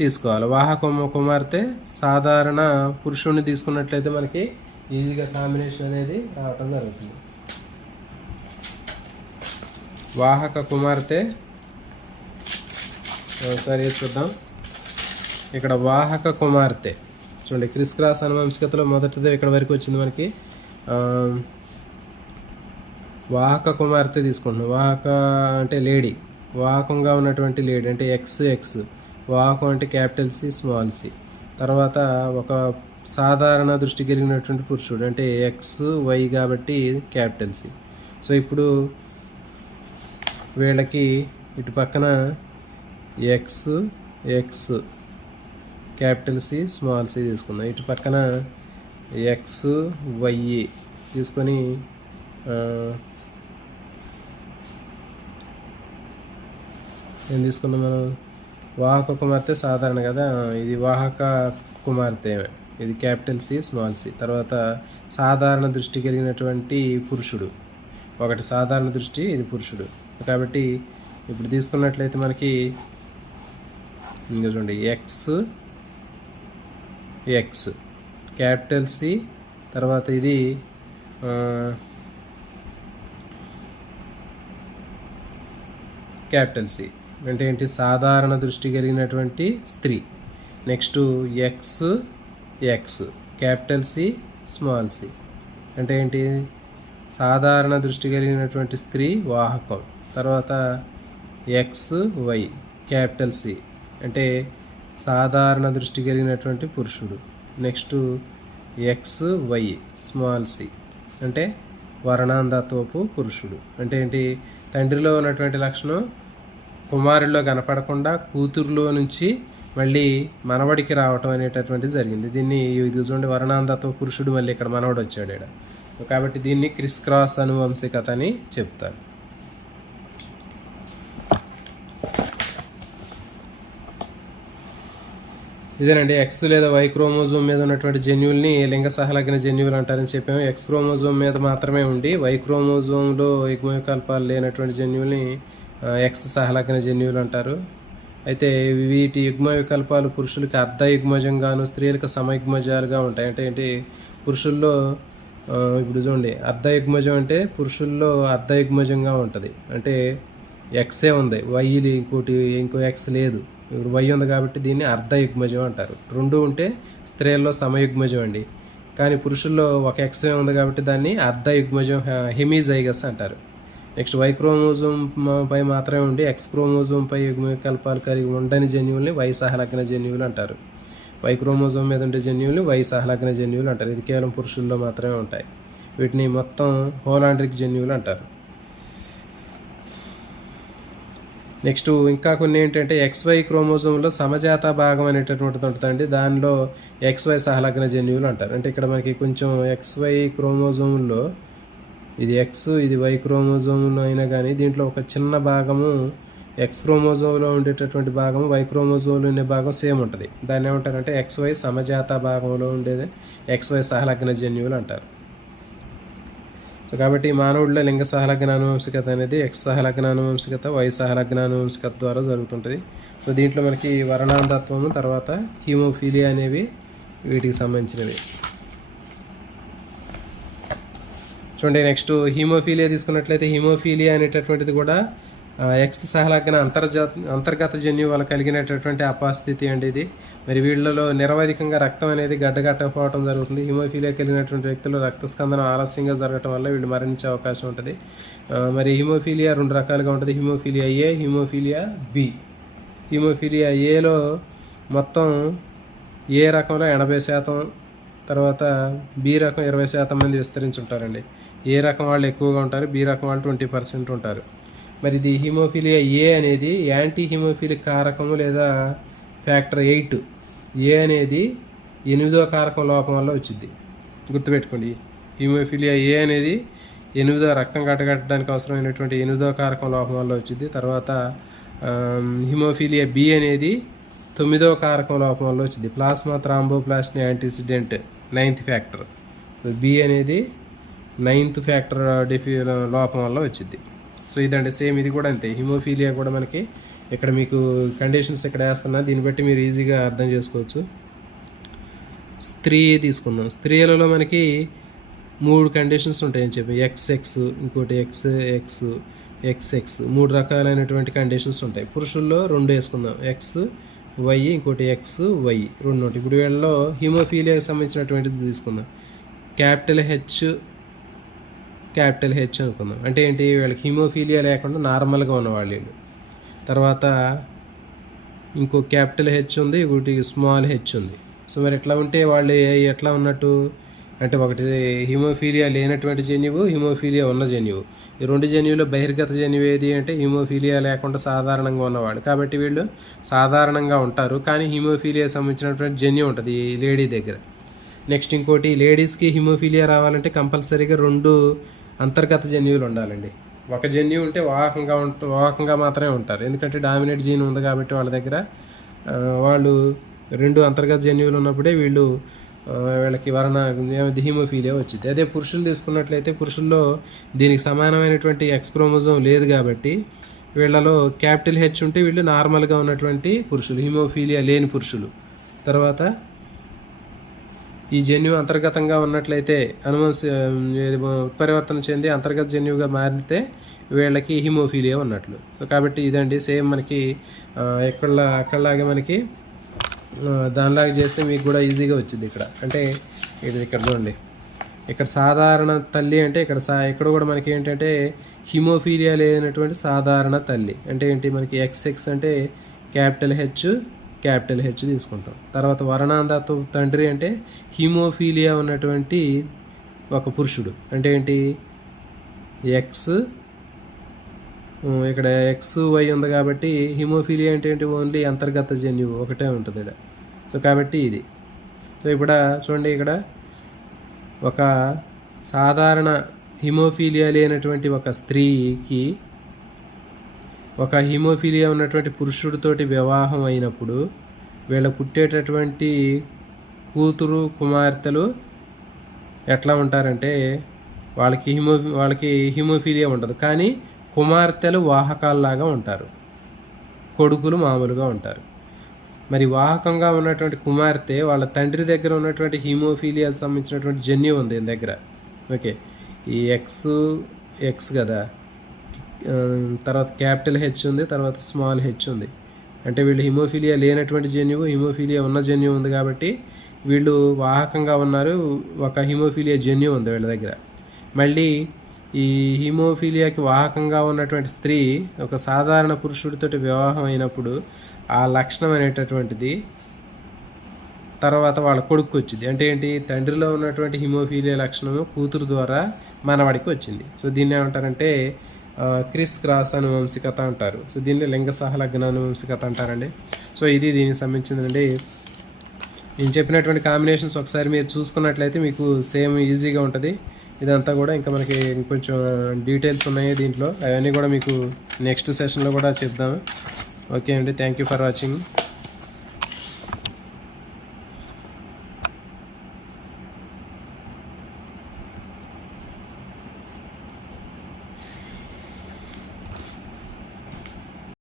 తీసుకోవాలి. వాహక కుమార్తె సాధారణ పురుషుడిని తీసుకున్నట్లయితే మనకి ఈజీగా కాంబినేషన్ అనేది రావటం జరుగుతుంది. వాహక కుమార్తె ఒకసారి చూద్దాం. ఇక్కడ వాహక కుమార్తె చూడండి, క్రిస్ క్రాస్ అనువంశికతలో మొదటిదే ఇక్కడ వరకు వచ్చింది మనకి. వాహక కుమార్తె తీసుకుంటున్నాం. వాహక అంటే లేడీ, వాహకంగా ఉన్నటువంటి లేడీ అంటే ఎక్స్, వాహకం అంటే క్యాపిటల్ సి స్మాల్ సి. తర్వాత ఒక సాధారణ దృష్టి కలిగినటువంటి పురుషుడు అంటే XY కాబట్టి క్యాపిటల్ సి. సో ఇప్పుడు వీళ్ళకి ఇటు పక్కన X capital C small C తీసుకుందాం. ఇటు పక్కన XY తీసుకొని ఏం తీసుకున్నాం మనం, వాహక కుమార్తె సాధారణ కదా, ఇది వాహక కుమార్తె, ఇది క్యాపిటల్ సి స్మాల్ సి. తర్వాత సాధారణ దృష్టి కలిగినటువంటి పురుషుడు, ఒకటి సాధారణ దృష్టి, ఇది పురుషుడు. కాబట్టి ఇప్పుడు తీసుకున్నట్లయితే మనకి ఇంకా చూడండి ఎక్స్ క్యాపిటల్ సి, తర్వాత ఇది క్యాపిటల్ సి అంటే ఏంటి, సాధారణ దృష్టి కలిగినటువంటి స్త్రీ. Next X capital C small C అంటే ఏంటి, సాధారణ దృష్టి కలిగినటువంటి స్త్రీ వాహకం. తర్వాత XY క్యాపిటల్ సి అంటే సాధారణ దృష్టి కలిగినటువంటి పురుషుడు. నెక్స్ట్ XY స్మాల్ సి అంటే వర్ణాంధత్వపు పురుషుడు. అంటే ఏంటి, తండ్రిలో ఉన్నటువంటి లక్షణం కుమారుల్లో కనపడకుండా కూతురులో నుంచి మళ్ళీ మనవడికి రావటం అనేటటువంటిది జరిగింది. దీన్ని ఇది చూడండి, వర్ణాంధత్వ పురుషుడు మళ్ళీ ఇక్కడ మనవడు వచ్చాడు ఇక్కడ. కాబట్టి దీన్ని క్రిస్ క్రాస్ అనువంశికత అని చెప్తారు. ఇదేనండి, ఎక్స్ లేదా వై క్రోమోజోమ్ మీద ఉన్నటువంటి జన్యువుల్ని లింగ సహలగ్న జన్యువులు అంటారని చెప్పాము. ఎక్స్ క్రోమోజోమ్ మీద మాత్రమే ఉండి వై క్రోమోజోమ్లో యుగ్మవికల్పాలు లేనటువంటి జన్యువుల్ని ఎక్స్ సహలగ్న జన్యువులు అంటారు. అయితే వీటి యుగ్మ వికల్పాలు పురుషులకి అర్ధ యుగ్మజంగాను స్త్రీలకు సమయుగ్మజాలుగా ఉంటాయి. అంటే ఏంటి, పురుషుల్లో ఇప్పుడు చూడండి, అర్ధ యుగ్మజం అంటే పురుషుల్లో అర్ధ యుగ్మజంగా ఉంటుంది. అంటే ఎక్సే ఉంది, వై ఇంకో ఎక్స్ లేదు. ఇప్పుడు వై ఉంది కాబట్టి దీన్ని అర్ధ యుగ్మజం అంటారు. 2 ఉంటే స్త్రీల్లో సమయుగ్మజం అండి. కానీ పురుషుల్లో ఒక ఎక్సే ఉంది కాబట్టి దాన్ని అర్ధ యుగ్మజం హెమిజైగస్ అంటారు. నెక్స్ట్ వై క్రోమోజోమ్ పై మాత్రమే ఉండి ఎక్స్ క్రోమోజోమ్పై యుగ్మవికల్పాలు కలిగి ఉండని జన్యువుల్ని వై సహలగ్న జన్యువులు అంటారు. వై క్రోమోజోమ్ మీద ఉండే జన్యువులు వై సహలగ్న జన్యువులు అంటారు. ఇది కేవలం పురుషుల్లో మాత్రమే ఉంటాయి. వీటిని మొత్తం హోలాండ్రిక్ జన్యువులు అంటారు. నెక్స్ట్ ఇంకా కొన్ని ఏంటంటే XY క్రోమోజోమ్లో సమజాత భాగం అనేటటువంటిది ఉంటుందండి. దానిలో XY సహలగ్న జన్యువులు అంటారు. అంటే ఇక్కడ మనకి కొంచెం XY క్రోమోజోమ్లో ఇది X ఇది Y క్రోమోజోమ్లో అయినా కానీ దీంట్లో ఒక చిన్న భాగము X క్రోమోజోమ్లో ఉండేటటువంటి భాగం Y క్రోమోజోమ్లో ఉండే భాగం సేమ్ ఉంటుంది. దాన్ని ఏమంటారంటే XY సమజాత భాగంలో ఉండేది XY సహలగ్న జన్యువులు అంటారు. కాబట్టి మానవుడిలో లింగ సహలగ్న ఆనువంశికత అనేది X సహలగ్న ఆనువంశికత Y సహలగ్న ఆనువంశికత ద్వారా జరుగుతుంటుంది. సో దీంట్లో మనకి వర్ణాంధత్వము తర్వాత హీమోఫీలియా అనేవి వీటికి సంబంధించినవి. చూడండి నెక్స్ట్ హీమోఫీలియా తీసుకున్నట్లయితే హీమోఫీలియా అనేటటువంటిది కూడా X సహలగ్న అంతర్గత జన్యువులు కలిగినటువంటి అపాస్థితి అండి ఇది. మరి వీళ్ళలో నిరవధికంగా రక్తం అనేది గడ్డగట్టకపోవడం జరుగుతుంది. హిమోఫీలియా కలిగినటువంటి వ్యక్తులు రక్తస్కందనం ఆలస్యంగా జరగటం వల్ల వీళ్ళు మరణించే అవకాశం ఉంటుంది. మరి హిమోఫీలియా 2 రకాలుగా ఉంటుంది. Haemophilia A, haemophilia B. Haemophilia Aలో మొత్తం ఏ రకంలో 80%, తర్వాత B రకం 20% మంది విస్తరించి ఉంటారండి. ఏ రకం వాళ్ళు ఎక్కువగా ఉంటారు, B రకం వాళ్ళు 20% ఉంటారు. మరి ఇది హిమోఫీలియా A అనేది యాంటీ హిమోఫీలిక్ కారకము లేదా ఫ్యాక్టర్ 8 A అనేది 8వ కారకం లోపం వల్ల వచ్చింది. గుర్తుపెట్టుకోండి, హిమోఫీలియా A అనేది 8వ రక్తం గడ్డగట్టడానికి అవసరమైనటువంటి 8వ కారకం లోపం వల్ల వచ్చింది. తర్వాత హిమోఫీలియా B అనేది 9వ కారకం లోపం వల్ల వచ్చింది. Plasma thromboplastin antecedent 9th factor. B అనేది 9th ఫ్యాక్టర్ లోపం వల్ల వచ్చింది. సో ఇదండి సేమ్ ఇది కూడా అంతే. హిమోఫీలియా కూడా మనకి ఇక్కడ మీకు కండిషన్స్ ఇక్కడ వేస్తున్నా, దీన్ని బట్టి మీరు ఈజీగా అర్థం చేసుకోవచ్చు. స్త్రీ తీసుకుందాం. స్త్రీలలో మనకి 3 కండిషన్స్ ఉంటాయని చెప్పి XX, ఇంకోటి XX, XX 3 రకాలైనటువంటి కండిషన్స్ ఉంటాయి. పురుషుల్లో 2 వేసుకుందాం, XY, ఇంకోటి XY 2 ఉంటాయి. ఇప్పుడు వీళ్ళలో హిమోఫీలియాకి సంబంధించినటువంటిది తీసుకుందాం. క్యాపిటల్ H అనుకుందాం. అంటే ఏంటి, వీళ్ళకి హిమోఫీలియా లేకుండా నార్మల్గా ఉన్నవాళ్ళు వీళ్ళు. తర్వాత ఇంకో క్యాపిటల్ H ఉంది, ఇంకోటి స్మాల్ H ఉంది. సో మరి ఎట్లా ఉంటే వాళ్ళు ఎట్లా ఉన్నట్టు అంటే ఒకటి హిమోఫీలియా లేనటువంటి జన్యువు, హిమోఫీలియా ఉన్న జన్యువు. ఈ 2 జన్యువులో బహిర్గత జన్యువు ఏది అంటే హిమోఫీలియా లేకుండా సాధారణంగా ఉన్నవాడు. కాబట్టి వీళ్ళు సాధారణంగా ఉంటారు, కానీ హిమోఫీలియా సంబంధించినటువంటి జన్యువు ఉంటుంది ఈ లేడీ దగ్గర. నెక్స్ట్ ఇంకోటి లేడీస్కి హిమోఫీలియా రావాలంటే కంపల్సరీగా 2 అంతర్గత జన్యువులు ఉండాలండి. ఒక జన్యువు ఉంటే వాహకంగా మాత్రమే ఉంటారు, ఎందుకంటే డామినేట్ జీన్ ఉంది కాబట్టి వాళ్ళ దగ్గర. వాళ్ళు 2 అంతర్గత జన్యువులు ఉన్నప్పుడే వీళ్ళకి హిమోఫీలియా వచ్చింది. అదే పురుషులు తీసుకున్నట్లయితే పురుషుల్లో దీనికి సమానమైనటువంటి X క్రోమోజోమ్ లేదు కాబట్టి వీళ్ళలో క్యాపిటల్ H ఉంటే వీళ్ళు నార్మల్గా ఉన్నటువంటి పురుషులు, హిమోఫీలియా లేని పురుషులు. తర్వాత ఈ జన్యువు అంతర్గతంగా ఉన్నట్లయితే ఉత్పరివర్తన చెంది అంతర్గత జన్యువుగా మారితే వీళ్ళకి హిమోఫీలియా ఉన్నట్లు. సో కాబట్టి ఇదండి సేమ్ మనకి అక్కడలాగే మనకి దానిలాగా చేస్తే మీకు కూడా ఈజీగా వచ్చింది ఇక్కడ. అంటే ఇది ఇక్కడ చూడండి, ఇక్కడ సాధారణ తల్లి అంటే ఇక్కడ కూడా మనకి ఏంటంటే హిమోఫీలియా లేనటువంటి సాధారణ తల్లి అంటే ఏంటి, మనకి XX అంటే క్యాపిటల్ H తీసుకుంటాం. తర్వాత వర్ణాంధత్వ తండ్రి అంటే హిమోఫీలియా ఉన్నటువంటి ఒక పురుషుడు. అంటే ఏంటి, ఇక్కడ XY ఉంది కాబట్టి హిమోఫీలియా అంటే ఏంటి, ఓన్లీ అంతర్గత జన్యువు ఒకటే ఉంటుంది ఇక్కడ. సో కాబట్టి ఇది. సో ఇప్పుడు చూడండి, ఇక్కడ ఒక సాధారణ హిమోఫీలియా లేనటువంటి ఒక స్త్రీకి ఒక హిమోఫీలియా ఉన్నటువంటి పురుషుడితోటి వివాహం అయినప్పుడు వీళ్ళ పుట్టేటటువంటి కూతురు కుమార్తెలు ఎట్లా ఉంటారంటే వాళ్ళకి హిమోఫీలియా ఉండదు, కానీ కుమార్తెలు వాహకాల్లాగా ఉంటారు, కొడుకులు మామూలుగా ఉంటారు. మరి వాహకంగా ఉన్నటువంటి కుమార్తె వాళ్ళ తండ్రి దగ్గర ఉన్నటువంటి హిమోఫీలియా సంబంధించినటువంటి జన్యువు ఉంది దగ్గర. ఓకే, ఈ X కదా, తర్వాత క్యాపిటల్ H ఉంది, తర్వాత స్మాల్ H ఉంది. అంటే వీళ్ళు హిమోఫీలియా లేనటువంటి జన్యువు, హిమోఫీలియా ఉన్న జన్యువు ఉంది కాబట్టి వీళ్ళు వాహకంగా ఉన్నారు, ఒక హిమోఫీలియా జన్యువు ఉంది వీళ్ళ దగ్గర. మళ్ళీ ఈ హిమోఫీలియాకి వాహకంగా ఉన్నటువంటి స్త్రీ ఒక సాధారణ పురుషుడితోటి వివాహం అయినప్పుడు ఆ లక్షణం అనేటటువంటిది తర్వాత వాళ్ళ కొడుకు వచ్చింది. అంటే ఏంటి, తండ్రిలో ఉన్నటువంటి హిమోఫీలియా లక్షణము కూతురు ద్వారా మనవాడికి వచ్చింది. సో దీన్ని ఏమంటారంటే క్రిస్ క్రాస్ అనువంశికత అంటారు. సో దీన్ని లింగ సహలగ్న అనువంశికత అంటారండి. సో ఇది దీనికి సంబంధించిందండి. నేను చెప్పినటువంటి కాంబినేషన్స్ ఒకసారి మీరు చూసుకున్నట్లయితే మీకు సేమ్ ఈజీగా ఉంటుంది. ఇదంతా కూడా ఇంకా మనకి ఇంకొంచెం డీటెయిల్స్ ఉన్నాయి దీంట్లో, అవన్నీ కూడా మీకు నెక్స్ట్ సెషన్లో కూడా చెప్దాము. ఓకే అండి, థ్యాంక్ యూ ఫర్ వాచింగ్.